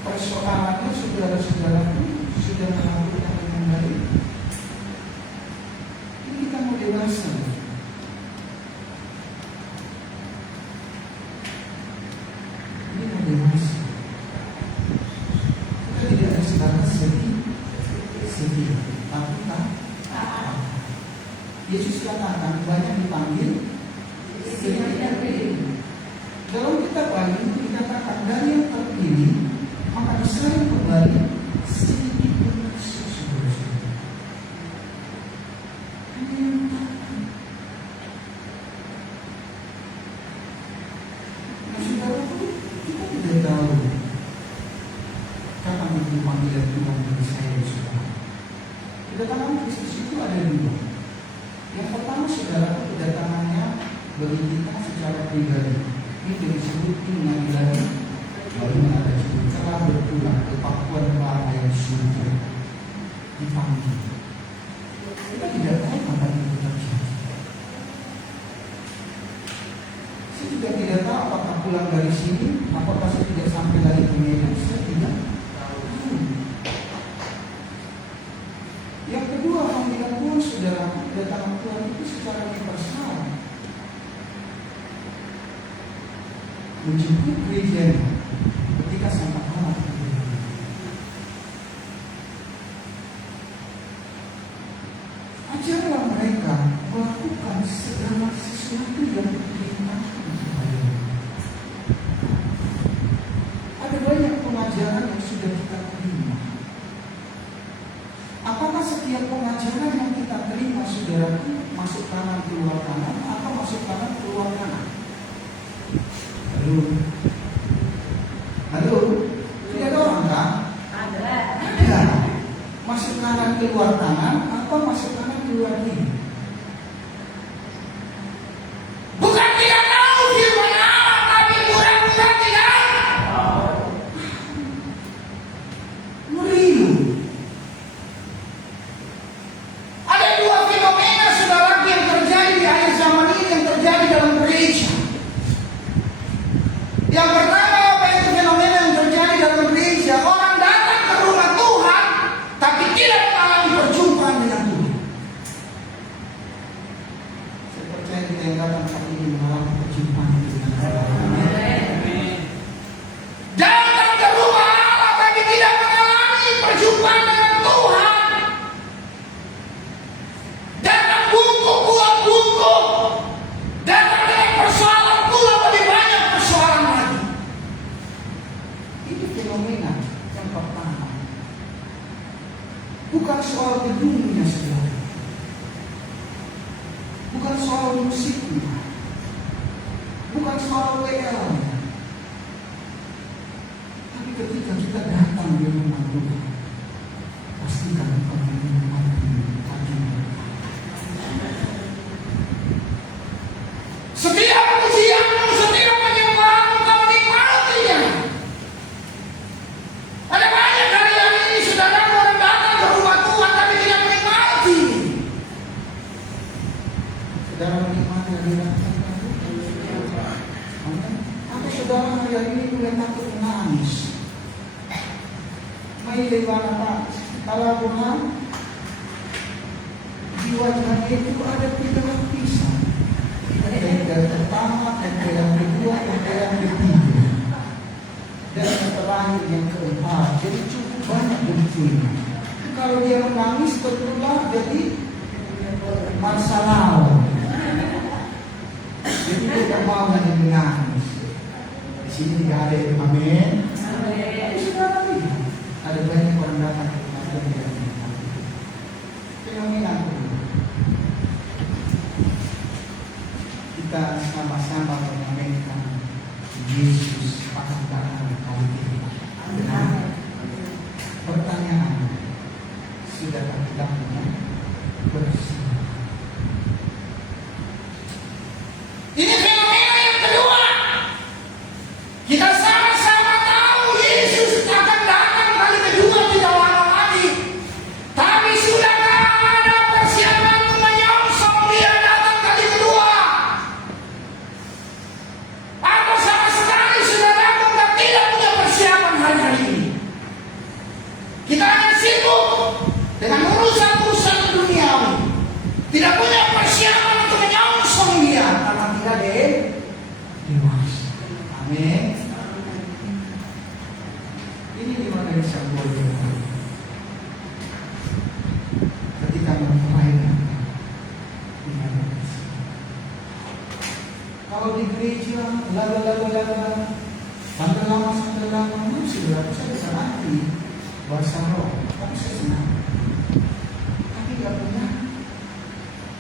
Persoalannya saudara-saudaraku sudah melakukan dengan baik. Ini kita mau dewasa. Ini mau dewasa. Kita tidak ada sebatas sedih, tapi taat. Yesus katakan banyak dipanggil, sedikit terpilih. Dalam kitab Wahyu dikatakan dari yang terpilih maka disaring kembali sedikit pun sesuatu. Hanya yang taat. Nah, saudaraku, kita tidak tahu kapan itu panggilan Tuhan bagi saya dan saudara. Kedatangan Kristus itu ada dua. Yang pertama, saudaraku, kedatangannya bagi kita secara pribadi. Ini disebut pengadilan baru ada disebut telah berpulang ke pakuan Bapa yang surga, dipanggil. Kita tidak tahu kapan itu terjadi. Saya juga tidak tahu apakah pulang dari sini, apakah saya tidak sampai lagi ke Medan, saya tidak tahu. Yang kedua, panggilan Tuhan, saudaraku, kedatangan Tuhan itu secara universal. Menjemput gereja ketika sampai anak. Ajarlah mereka melakukan segala sesuatu yang diperintahkan kepada mereka. Ada banyak pengajaran yang sudah kita terima. Apakah setiap pengajaran yang kita terima, saudaraku, masuk kanan keluar kanan atau masuk kanan keluar kanan? Halo, tidak ada orang kan? Ada. Masuk kanan keluar kanan atau masuk kanan keluar kiri? Bukan tidak tahu firman Allah, tapi mudah-mudahan tidak merilu. Ada dua fenomena, saudara, yang terjadi di akhir zaman ini, yang terjadi dalam gereja. Yang pertama, apa itu fenomena yang terjadi dalam gereja? Orang datang ke rumah Tuhan, tapi tidak mengalami perjumpaan dengan Tuhan. Saya percaya kita yang datang saat ini mengalami perjumpaan dengan Tuhan. Datang ke rumah Allah, tapi tidak mengalami perjumpaan dengan Tuhan. Datang bungkuk, buang bungkuk. Datang dengan persoalan, pulang lebih banyak persoalan lagi. Itu fenomena yang pertama. Bukan soal gedungnya, saudara. Bukan soal musiknya. Bukan soal WL-nya. Tapi ketika kita datang di rumah Tuhan, pastikan bukan menikmati hati. Setiap pujianmu, setiap penyembahanmu, kau nikmatinya. Ada banyak hari ini, saudara, orang datang ke rumah Tuhan tapi tidak menikmati. Saudara menikmati hadirat Tuhan? Atau saudara hari ini mulai takut menangis? Mai lewat apa? Kalau Tuhan, di wajah itu ada 3 lapisan. Yang pertama, yang kedua, yang ketiga, dan yang terakhir yang keempat. Jadi cukup banyak bentuknya. Kalau dia menangis tentulah jadi masalah. Jadi kita mau menangis. Di sini tidak ada yang amin. Sudah lihat, ada banyak orang datang ke rumah Tuhan yang menangis. Fenomena kita Sudahkah kita punya persiapan? Ini fenomena yang kedua. Kita sama-sama tahu Yesus akan datang kali kedua tidak lama lagi. Tapi sudahkah ada persiapan untuk menyongsong Dia datang kali kedua? Atau sama sekali sudah datang dan tidak punya persiapan hari-hari ini? Kita hanya sibuk dengan urusan-urusan duniawi, tidak punya persiapan untuk menyongsong Dia karena tidak dewasa. Amin. Ini dimana bisa boleh ketika memulai kalau di gereja lalu sampai lama sudah saya bisa nanti bahasa roh, tapi saya senang, tapi nggak punya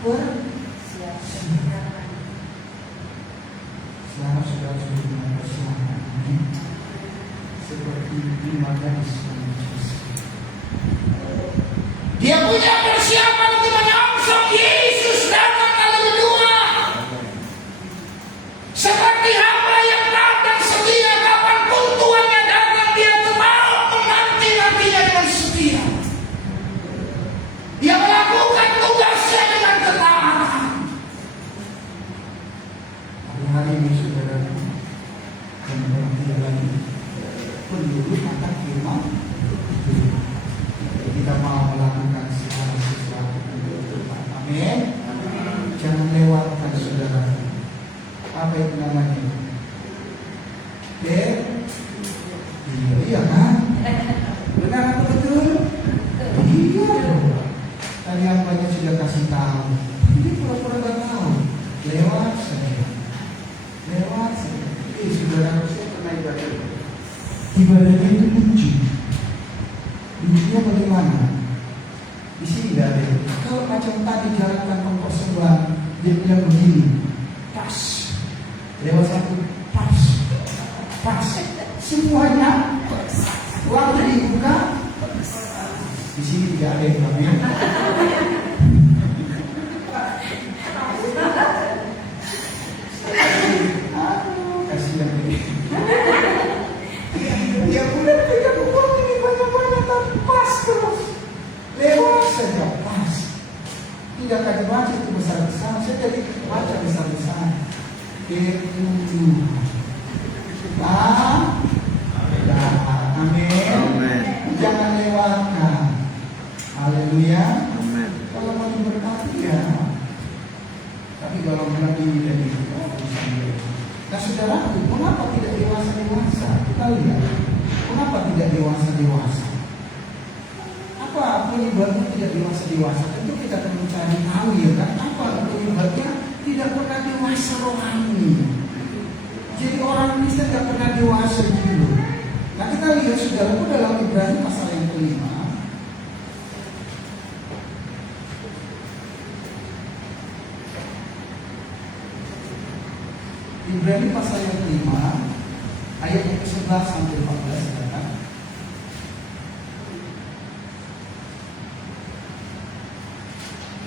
persiapan. Selama sudah punya persiapan ini seperti 5 garis Yesus. Dia punya persiapan untuk menyongsong Yesus datang kali kedua. Seperti hamba yang datang setia kapanpun tuannya datang, dia tetap menanti-nantinya dengan setia. Dia melakukan tugasnya dengan ketaatan. Hari ini saudara dan berarti lagi penduduk akan firman. Kita mau melakukan segala sesuatu untuk Tuhan. Amin. Jangan lewatkan saudara. Apa itu namanya? Iya kan? Benar atau betul? Iya dong. Tadi hambanya sudah kasih tahu. Ini pura-pura gak tahu. Lewat saja. Saudara saya pernah ibadah. Ibadahnya itu lucu. Lucunya bagaimana? Di sini tidak ada. Kalau macam tadi jalankan persembahan, dia bilang begini, pas. Lewat satu, pas. Semuanya waktu dibuka. Di sini tidak ada yang kami. Kasihan ini. Dia boleh pegang uang ini banyak-banyak tapi pas terus. Lewat saja pas. Tidakkah dibaca itu besar-besar? Saya jadi baca besar-besar. Amin. Jangan lewatkan. Haleluya. Kalau mau diberkati ya. Tapi kalau melebihi dari itu, nah saudaraku, mengapa tidak dewasa-dewasa? Kita lihat, mengapa tidak dewasa-dewasa? Apa penyebabnya tidak dewasa-dewasa? Tentu kita akan mencari tahu ya kan, apa penyebabnya tidak pernah dewasa rohani. Jadi orang Kristen tidak pernah dewasa dulu. Nah kita lihat saudaraku dalam Ibrani pasal yang kelima. Ibrani pasal yang kelima, ayat yang ke-11 sampai 14 katakan.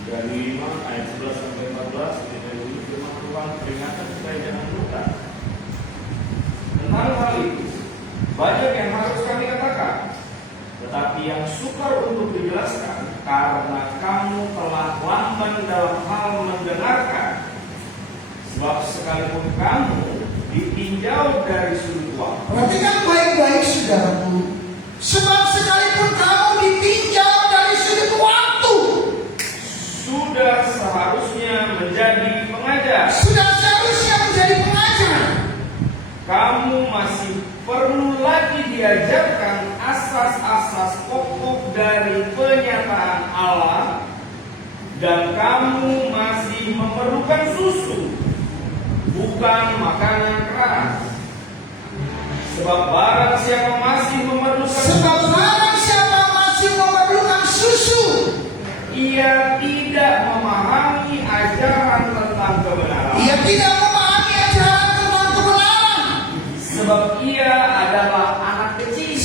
Ibrani 5 ayat 11 sampai 14 kita dulu firman Tuhan peringatan supaya jangan lupa. Tentang hal itu banyak yang harus kami katakan, tetapi yang sukar untuk dijelaskan karena kamu telah lamban dalam hal mendengarkan. Sebab sekalipun kamu ditinjau dari sudut waktu. Perhatikan baik-baik saudaraku. Sebab sekalipun kamu ditinjau dari sudut waktu, sudah seharusnya menjadi pengajar. Kamu masih perlu lagi diajarkan asas-asas pokok dari penyataan Allah, dan kamu masih memerlukan susu, bukan makanan keras. Sebab barang siapa masih memerlukan susu, ia tidak memahami ajaran tentang kebenaran. Sebab ia adalah anak kecil.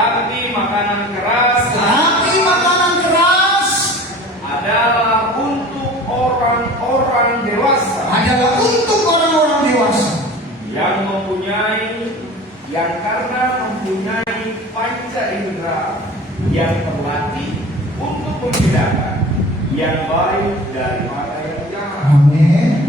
Tetapi makanan keras adalah untuk orang-orang dewasa yang karena mempunyai panca indera yang terlatih untuk membedakan yang baik daripada yang jahat. Amin.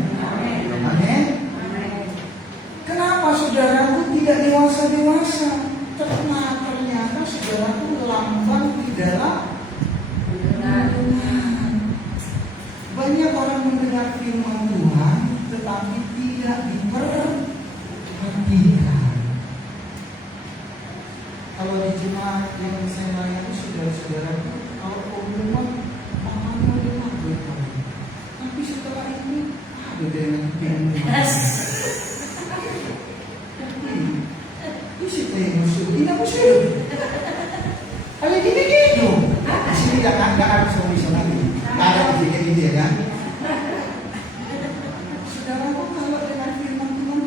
Kenapa saudaraku tidak dewasa-dewasa? Ternyata saudaraku lamban di dalam kebenaran. Banyak orang mendengar firman Tuhan tetapi tidak diperhatikan. Kalau di jemaat yang saya layani saudara-saudaraku, kalau pengumuman pamannya udah maghrib, tapi setelah ini ada dengan firman. Siapa yang musuh? Tidak musuh. Kalau gini gitu, di sini nggak harus misionari, nggak ada gitu ya kan? Saudaraku, kalau dengan firman Tuhan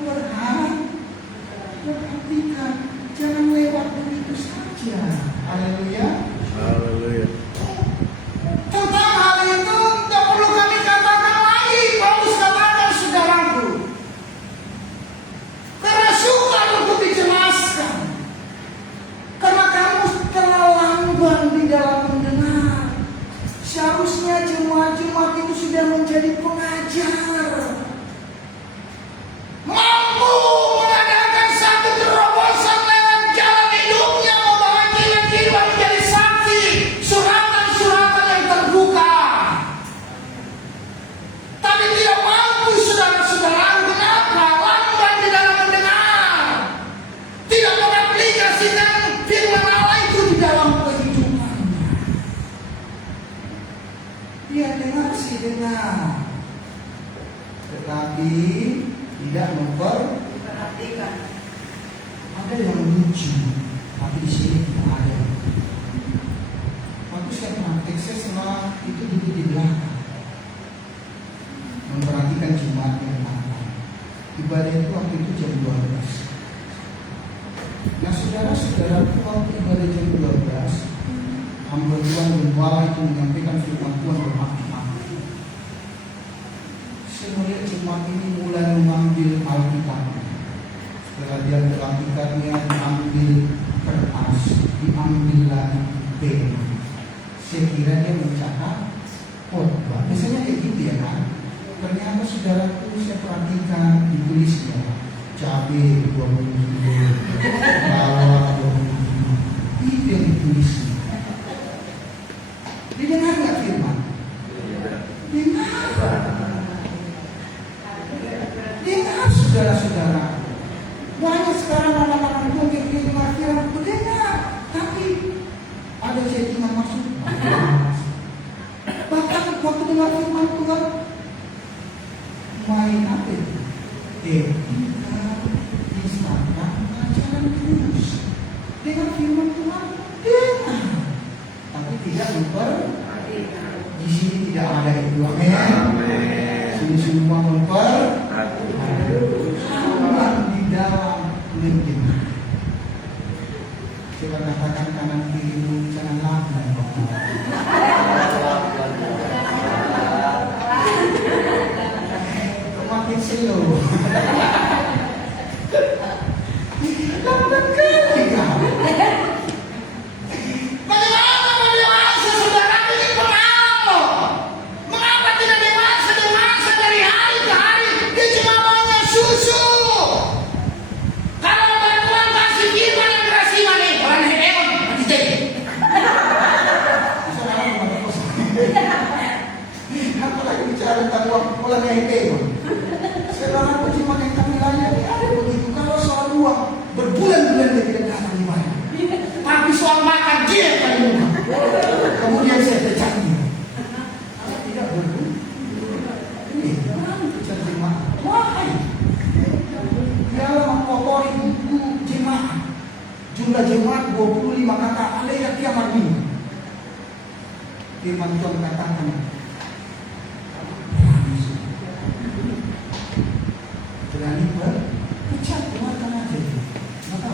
perhatikan, jangan lewat begitu saja. Haleluya. Haleluya. Tentang hal itu tak perlu kami katakan lagi. Paulus katakan saudaraku, karena sukar untuk dijelaskan, karena kamu telah lamban di dalam mendengar. Seharusnya jemaat-jemaat itu sudah menjadi pengajar, mampu mengadakan satu terobosan lewat jalan hidupnya, membawa jiwa-jiwa menjadi saksi, suratan-suratan yang terbuka. Tapi tidak mampu saudara-saudara, kenapa? Lamban di dalam mendengar, tidak mengaplikasikan firman Allah itu di dalam kehidupannya. Dia dengar sih dengar, tetapi tidak memperhatikan. Ada yang lucu, tapi di sini tidak ada. Waktu saya praktek, saya setelah itu duduk di belakang, memperhatikan jemaat yang datang. Ibadah itu waktu itu jam 12. Nah saudara-saudara, waktu ibadah jam 12, hamba Tuhan gembala itu menyampaikan firman Tuhan bermaki-maki. Saya melihat jemaat ini mulai mengambil Alkitab. Setelah dia melakukannya, diambil kertas, diambil lagi pena. Saya kira dia mencatat khotbah. Biasanya kayak gitu ya kan? Ternyata saudaraku, saya perhatikan ditulisnya cabai 20 kilo, bawang 20 kilo. Itu yang ditulisnya. Didengar nggak firman? Dengar saudara-saudara. Banyak sekarang anak-anak mungkin dengar firman, dengar, tapi ada settingan masuk. Bahkan waktu dengar firman Tuhan, main apa itu? Etika, Instagram, ajaran terus. Dengar firman Tuhan, dengar, tapi tidak memperhatikan. Di sini tidak ada itu. Amin. Sini semua memperhatikan di dalam mendengar. Coba katakan kanan kirimu, jangan lamban. Makin slow. Lamban kali kau. Bagaimana dewasa saudara ini pengaruh? Mengapa tidak dewasa dari hari ke hari? Dia cuma maunya susu. Kalau bantuan kasih firman yang kasih mana? Orang hewan mati jadi. Apalagi bicara tentang orang hewan. Sekarang penciuman yang kami layani ada begitu. Kalau soal uang berbulan-bulan dia tidak datang di mana. Tapi soal makan dia paling murah. Kemudian saya tercantik. Kalau tidak berbulan, ini bicara jemaat. Wahai, dialah mengkotori buku jemaat. Jumlah jemaat 25 kata. Alaiya kiamat ini. Firman Tuhan katakan, berani berbicara Tuhan aja. Maka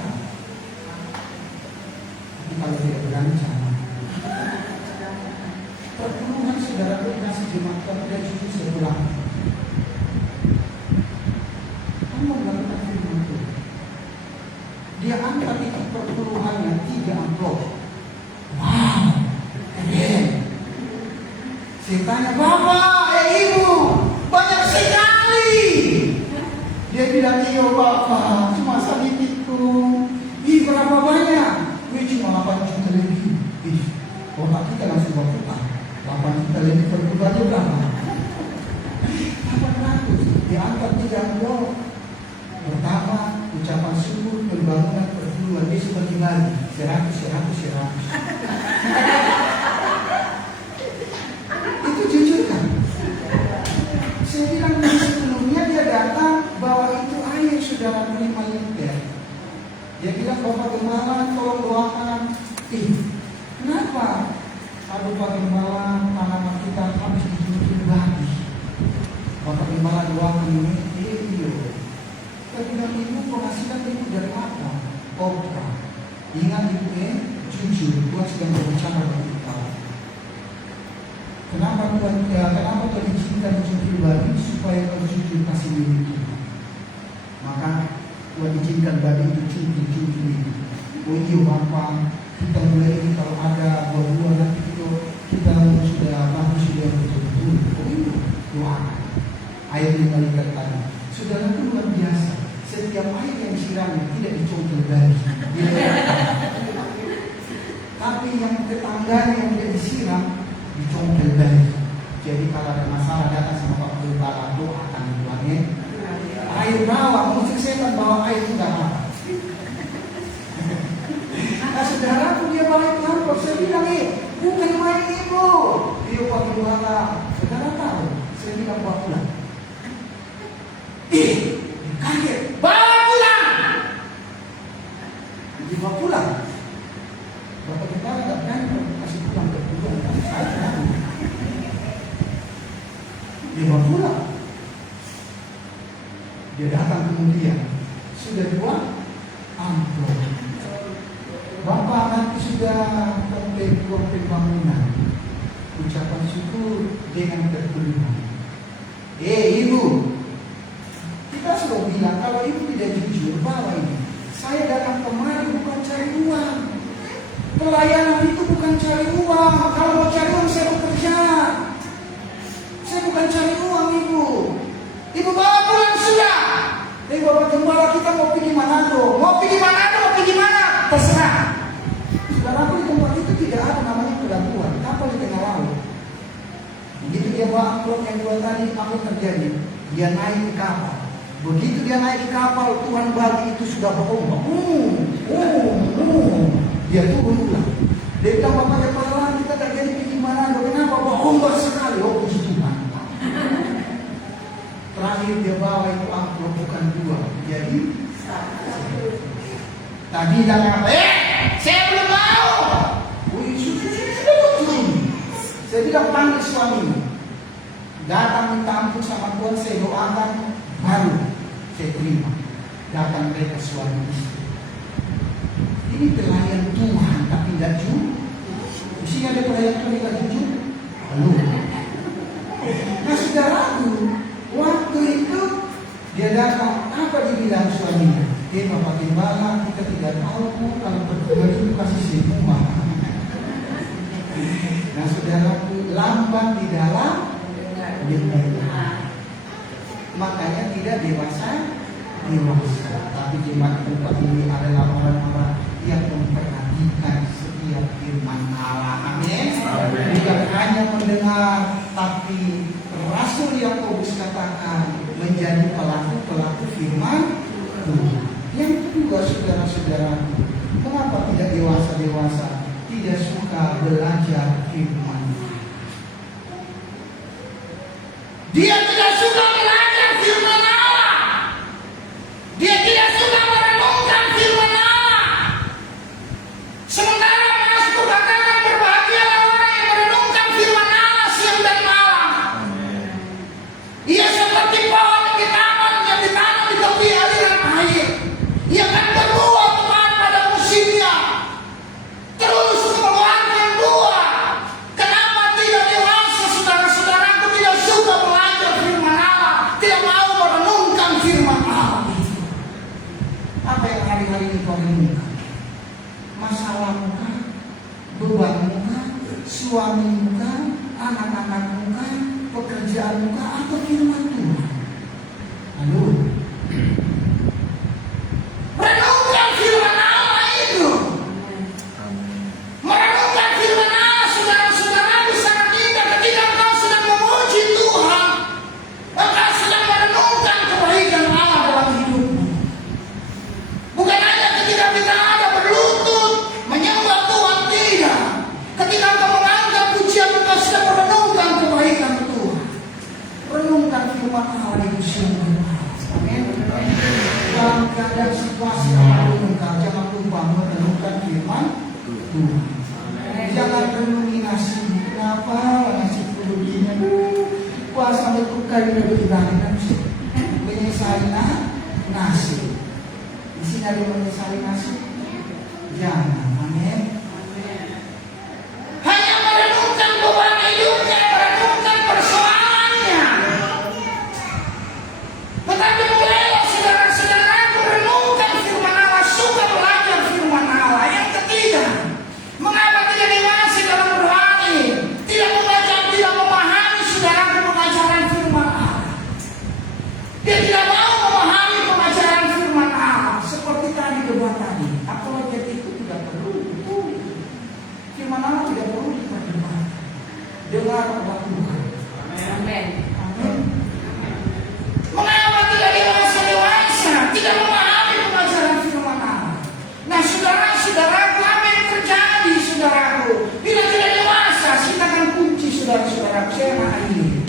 rencana. Perpuluhan saudara kasih jemaat Tuhan tidak cukup sebulan. Kamu melakukan firman Tuhan. Dia angkat itu perpuluhannya 3 amplop. Wow, keren. Saya tanya, Bapak, Ibu, banyak sekali. Dia bilang, iya Bapak, cuma sedikitku. Ih, berapa banyak? Wih, cuma 8 juta lebih. Ih, otak kita langsung berputar. 8 juta lebih per bulannya berapa? 800. Diangkat 3 amplop. Pertama, ucapan syukur, pembangunan, perpuluhan. Besok bagi-bagi 100. Itu jujur kan? Saya bilang sebelumnya dia datang bawa itu air saudara 5 liter. Dia bilang, Bapak Gembala tolong doakan. Kenapa? Aduh Pak Gembala, tanaman kita habis dijunjung lagi. Bapak Gembala doakan ini. Iya. Saya bilang, Ibu penghasilan Ibu dari apa? Kopra. Ingat Ibu jujur, Tuhan sedang berbicara dengan kita. Kenapa Tuhan izinkan jujur pribadi supaya kau jujur kasih diri Tuhan. Maka Tuhan izinkan bagi itu jujur ini. Oh iya Bapak, kita mulai ini kalau ada buah-buah nanti kita sudah bagus sudah betul-betul. Oh iya, doakan. Air 5 liter tadi. Saudara itu luar biasa. Setiap air yang disiram tidak dicongkel lagi. Tapi yang tetangganya yang tidak disiram dicongkel lagi. Jadi kalau ada masalah datang sama Pak Gembala, doakan Tuhannya. Air bawa, musik setan bawa air itu gak apa. Nah saudaraku dia bawa itu hampir. Saya bilang bukan main Ibu. Dia Pak Gembala. Saudara tahu, saya bilang bawa pulang. Kaget, bawa pulang. Dibawa pulang. Bapak Gembala gak berani kasih pulang ke pulang. Dia bawa pulang. Dia datang kemudian sudah 2 amplop. Bapak nanti sudah sampai ruang pembangunan. Ucapan syukur dengan terpenuhan. Ibu, kita sudah bilang kalau Ibu tidak jujur bawa ini. Saya datang kemari bukan cari uang. Pelayanan itu bukan cari uang. Kalau mau cari uang saya bekerja. Saya bukan cari uang Ibu. Ibu bawa pulang sudah. Bapak Gembala kita mau pergi Manado. Mau pergi mana? Terserah. Saudara di tempat itu tidak ada namanya pelabuhan. Kapal di tengah laut. Begitu dia bawa amplop yang 2 tadi, apa terjadi? Dia naik ke kapal. Begitu dia naik ke kapal, Tuhan bagi itu sudah berombak. Dia turun ulang. Dia bilang, Bapak Gembala kita tak jadi pergi Manado. Kenapa? Berombak sekali. Oh puji Tuhan. Terakhir dia bawa itu amplop bukan 2, jadi 1. Tadi jangan apa? Saya belum mau. Saya bilang panggil suaminya. Datang minta ampun sama Tuhan, saya doakan, baru saya terima. Datang mereka suami istri. Ini pelayan Tuhan tapi tidak jujur. Di sini ada pelayan Tuhan tidak jujur. Lalu, nah saudaraku, waktu itu dia datang, apa dibilang suaminya? Bapak Gembala, kita tidak tahu kalau pertemuan itu kasih semua. Nah saudaraku, lambat di dalam dengar. Makanya tidak dewasa. Tapi jemaat tempat ini adalah orang-orang yang memperhatikan setiap firman Allah. Amin. Bukan hanya mendengar, tapi Rasul Yakobus katakan menjadi pelaku firman Tuhan. Yang kedua, saudara-saudaraku, kenapa tidak dewasa-dewasa tidak suka belajar firman? Dia tidak suka belajar firman Allah. Dia tidak suka merenungkan firman Allah. Sementara Mazmur katakan berbahagialah orang yang merenungkan firman Allah siang dan malam. Ia seperti pohon yang ditanam di tepi aliran air. Ia akan berbuah tepat pada musimnya. Terus suamimu kah, anak-anakmu kah, pekerjaanmu kah, atau firman Tuhan? Halo. Renungkan firman Allah itu. Merenungkan firman Allah, saudara-saudara, sangat indah ketika engkau sedang memuji Tuhan, engkau sedang merenungkan kebaikan Allah dalam hidupmu. Bukan hanya ketika kita ada berlutut menyembah Tuhan, tidak. Ketika engkau mengangkat pujian, engkau sedang merenungkan kebaikan Tuhan. Renungkan firman Allah itu sungguh. Amin. Dalam keadaan situasi apapun engkau, jangan lupa merenungkan firman Tuhan. Jangan renungi nasi. Kenapa nasi begini? Wah, sampai tukar udah berhilangan nasi. Menyesali nasi. Di sini ada menyesali nasi. Jangan. Amin. Hanya merenungkan beban hidupnya, merenungkan persoalannya. Tetapi mulailah saudara-saudara merenungkan firman Allah, suka belajar firman Allah. Yang ketiga, mengapa tidak dewasa dalam rohani, tidak membaca, tidak memahami saudara pengajaran firman Allah. Dia tidak mau memahami pengajaran firman Allah. Seperti tadi debat tadi, apologet itu tidak perlu. Firman Allah tidak perlu diperdebatkan. Dengar Allah Tuhan. Amin. Amin. Mengapa tidak dewasa, tidak memahami pengajaran firman Allah? Nah, saudara-saudaraku, apa yang terjadi, saudaraku? Bila tidak dewasa, kita akan kunci saudara-saudaraku. Saya akhiri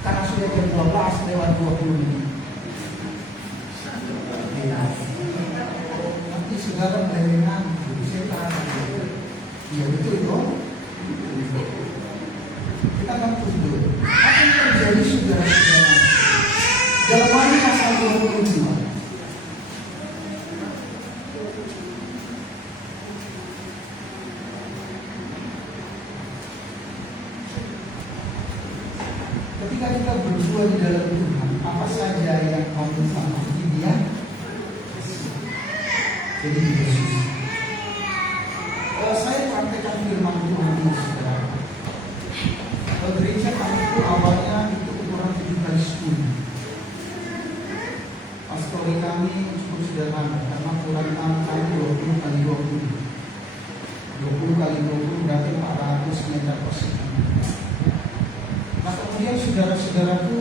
karena sudah jam 12 lewat 20 menit. Nanti saudara berenang, saya tahan. Ya betul dong. Kita akan tunduk. Apa yang terjadi, saudara-saudara? Dalam Wahyu pasal 22. Ketika kita berdua di dalam Tuhan, apa saja yang kamu pahami dia? Jadi Yesus. Saya praktekkan firman Tuhan ini, saudara. Gereja kami itu awalnya itu ukuran 7x10. Pastori kami cukup sederhana karena ukuran kami 20x20. 20x20 berarti 400 meter persegi. Nah, kemudian saudara-saudaraku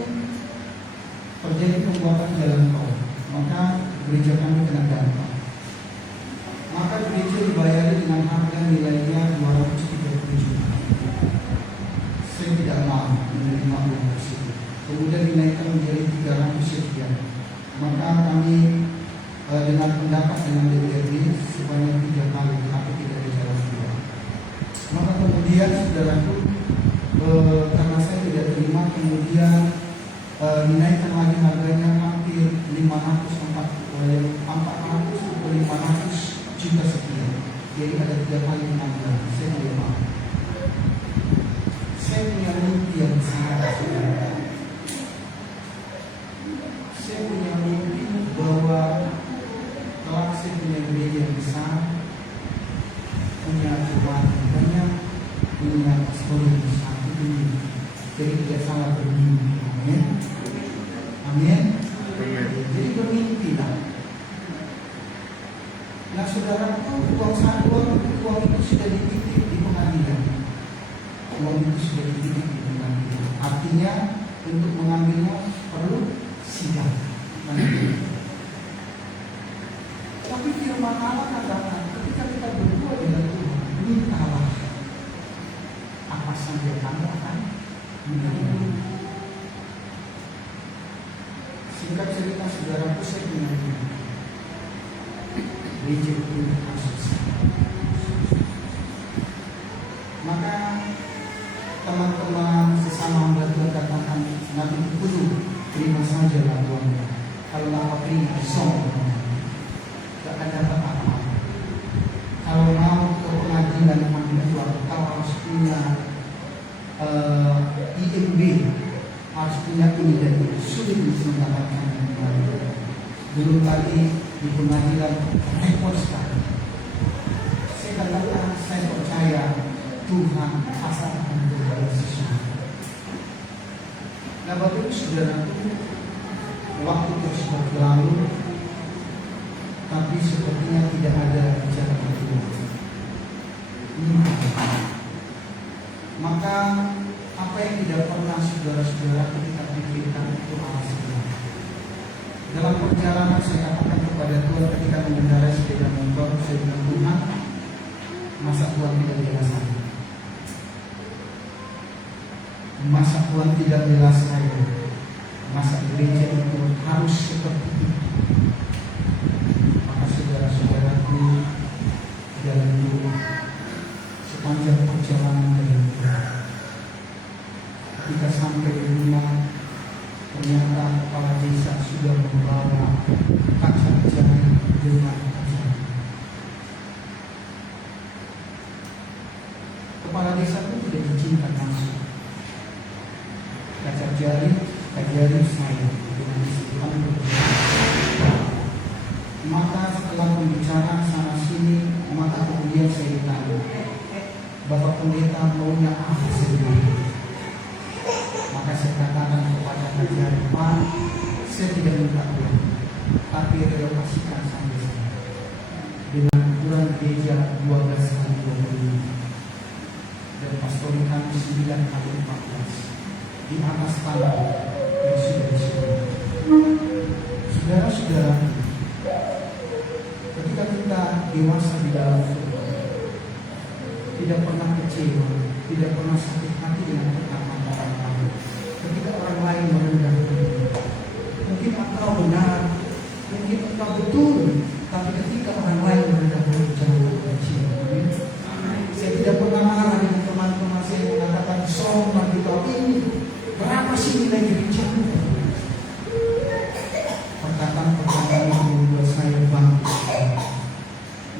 terjadi pembuatan jalan tol, maka gereja kami kena dampak. Maka gereja dibayari dengan harga nilainya 230 juta. Saya tidak mau menerima uang tersebut. Kemudian dinaikkan menjadi 300 sekian. Maka kami dengan pendapat dengan DPRD sebanyak 3 kali, tapi tidak berjalan keluar. Maka kemudian saudaraku, karena saya tidak terima, kemudian dinaikkan lagi harganya hampir 400 atau 500 juta sekian. Jadi ada 3 kali penambahan. Saya tidak mau. Saya punya mimpi yang sangat besar. Saya punya mimpi bahwa kalau saya punya gereja yang besar, punya jemaat yang banyak, punya pastor yang besar, itu mimpi. Jadi tidak salah bermimpi. Amin. Amin. Jadi bermimpi lah. Nah, saudaraku, uang itu sudah dititip di pengadilan. Uang itu sudah dititip di pengadilan. Artinya untuk mengambilnya perlu sidang. Tapi firman Allah katakan ketika kita berdua dengan Tuhan, mintalah apa saja kamu akan menerima. Singkat cerita, saudaraku, saya punya gereja punya kasus. Maka teman-teman sesama hamba Tuhan katakan, nanti perlu terima saja bantuannya. Kalau nggak terima, sombong, nggak akan dapat apa-apa. Kalau mau ke pengadilan Tuhan, kau harus punya IMB, harus punya ini dan itu. Sulit untuk mendapatkan yang dulu tadi di pengadilan repot sekali. Saya katakan, saya percaya Tuhan pasti akan berbuat sesuatu. Nah, Bapak Ibu Saudaraku, waktu terus berlalu, tapi sepertinya tidak ada bicara kedua. Maka apa yang tidak pernah saudara-saudara kita pikirkan itu alasannya. Dalam perjalanan saya katakan kepada Tuhan ketika mengendarai sepeda motor, saya bilang, Tuhan, masa Tuhan tidak bela saya? Masa Tuhan tidak bela saya? Masa gereja itu harus seperti itu? Maka saudara-saudaraku, jalan dulu sepanjang perjalanan dari Tuhan. Ketika sampai di rumah, ternyata kepala desa sudah membawa kacang jaring dengan kacang. Kepala desa pun tidak izinkan langsung. Kacang jaring saya dengan istilah maka setelah pembicaraan sana sini, maka kemudian saya ditanya, Bapak Pendeta maunya apa sebenarnya? Maka saya katakan kepada Kajari, Pak, saya tidak minta uang, tapi relokasikan sampai saya dengan ukuran gereja 12 kali 25 dan pastori kami 9 kali 14 di atas tanah yang sudah disuruh. Saudara-saudara, ketika kita dewasa di dalam Tuhan, tidak pernah kecewa, tidak pernah sakit hati dengan perkataan orang lain. Ketika orang lain merendahkan diri, mungkin engkau benar, mungkin engkau betul, tapi ketika orang lain merendahkan diri, jangan kecewa. Saya tidak pernah marah dengan teman-teman saya yang mengatakan, sombong di tahun ini, berapa sih nilai gerejamu? Perkataan-perkataan yang membuat saya bangkit.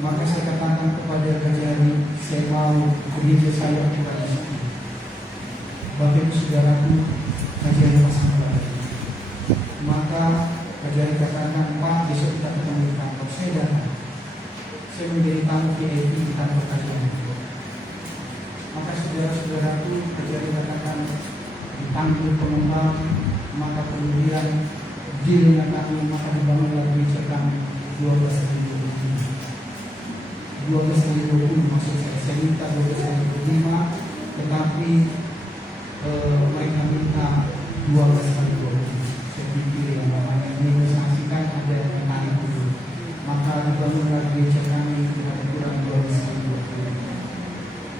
Maka saya katakan kepada Kajari, saya mau gereja saya bukan di sini. Bapak Ibu Saudaraku, Kajari pasang balik. Maka Kajari katakan, Pak, besok kita ketemu di kantor. Saya datang. Saya menjadi tamu VIP di kantor Kajari. Maka saudara-saudaraku, Kajari katakan, dipanggil pengembang, maka kemudian dealnya kami, maka dibangunlah gereja kami 12 kali 20 maksud saya minta 12 kali 25, tetapi mereka minta 12 kali 20. Saya pikir yang namanya negosiasikan ada naik dulu, maka dibangunlah gereja kami dengan kurang 12 kali 20.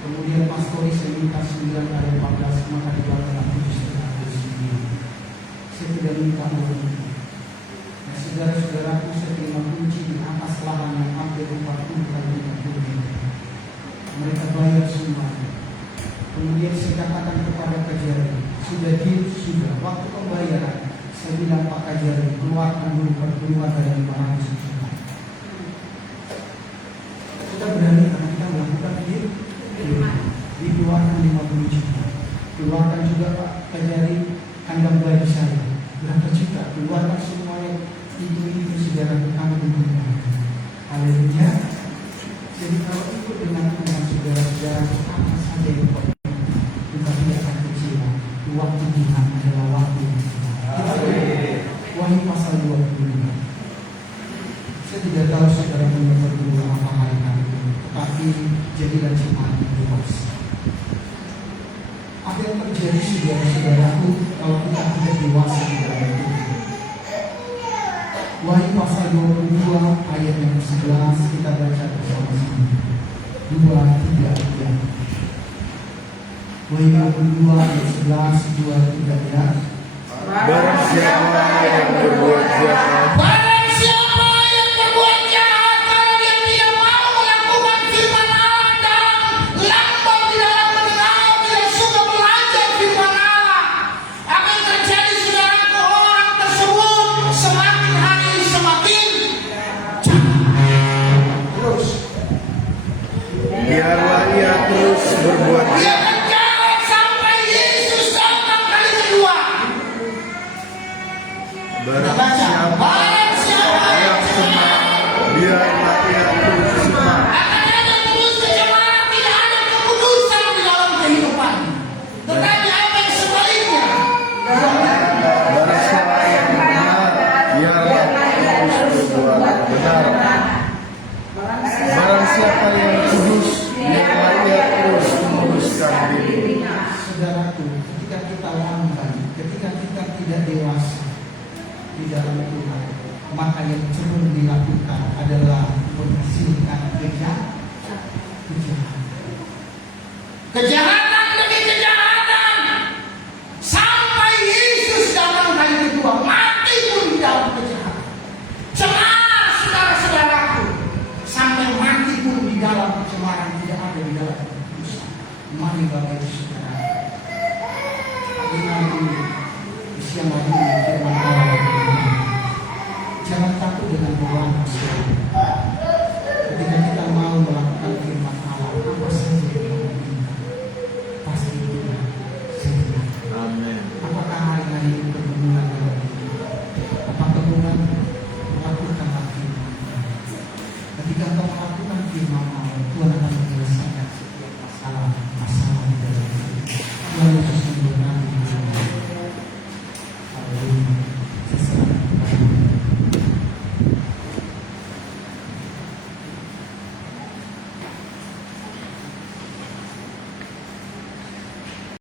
Kemudian pastori saya minta 9 kali 14, maka dibangunlah 7 kali 9. Saya tidak minta uang. Nah, saudara-saudaraku, saya terima kunci di atas lahan yang hampir 40 kali 50 meter. Mereka bayar semua. Kemudian saya katakan kepada Kajari, sudah deal, sudah. Waktu pembayaran, saya bilang, Pak Kajari, keluarkan dulu perkeluar dari 500 juta. Kita berani karena kita melakukan deal, dikeluarkan 50 juta. Keluarkan juga Pak Kajari kandang bayi saya, berapa juta? Keluarkan semuanya. Itu saudara kami diberikan. Haleluya. Jadi kalau ikut dengan saudara-saudara, apa saja yang kita tidak akan kecewa. Waktu Tuhan adalah waktu Wahyu pasal 25. Saya tidak tahu saudara punya berdua apa hari ini, tetapi jadilah jemaat yang bebas. Apa yang terjadi saudara-saudaraku kalau kita tidak dewasa di dalam Tuhan? Wahyu pasal 22 ayat yang ke-11 kita baca bersama-sama. 2, 3 ya. Wahyu 22 ayat 11, 2, 3 ya. Barang siapa yang berbuat jahat, Barang siapa yang berbuat jahat, kalau dia tidak mau melakukan firman Allah dan lambat di dalam mendengar, tidak suka belajar firman Allah, apa yang terjadi saudaraku, orang tersebut semakin hari semakin Terus biarlah ia terus berbuat dia jahat. akan jahat sampai Yesus datang kali kedua. Barang siapa yang semar, biarlah ia terus semar. Akan ada terus kejemaat, tidak ada kekudusan di Bapa yang kudus, biarlah ia terus menguduskan dirinya. Saudaraku, ketika kita lamban, ketika kita tidak dewasa di dalam Tuhan, maka yang cenderung dilakukan adalah menghasilkan kejahatan demi kejahatan, sampai Yesus datang kali kedua, mati pun di dalam kejahatan. Cemar saudara-saudaraku, sampai mati pun di dalam kecemaran, tidak ada di dalam kekudusan. Mari Bapak Ibu Saudara, hari ini di siang hari ini firman Allah berkata, jangan takut dengan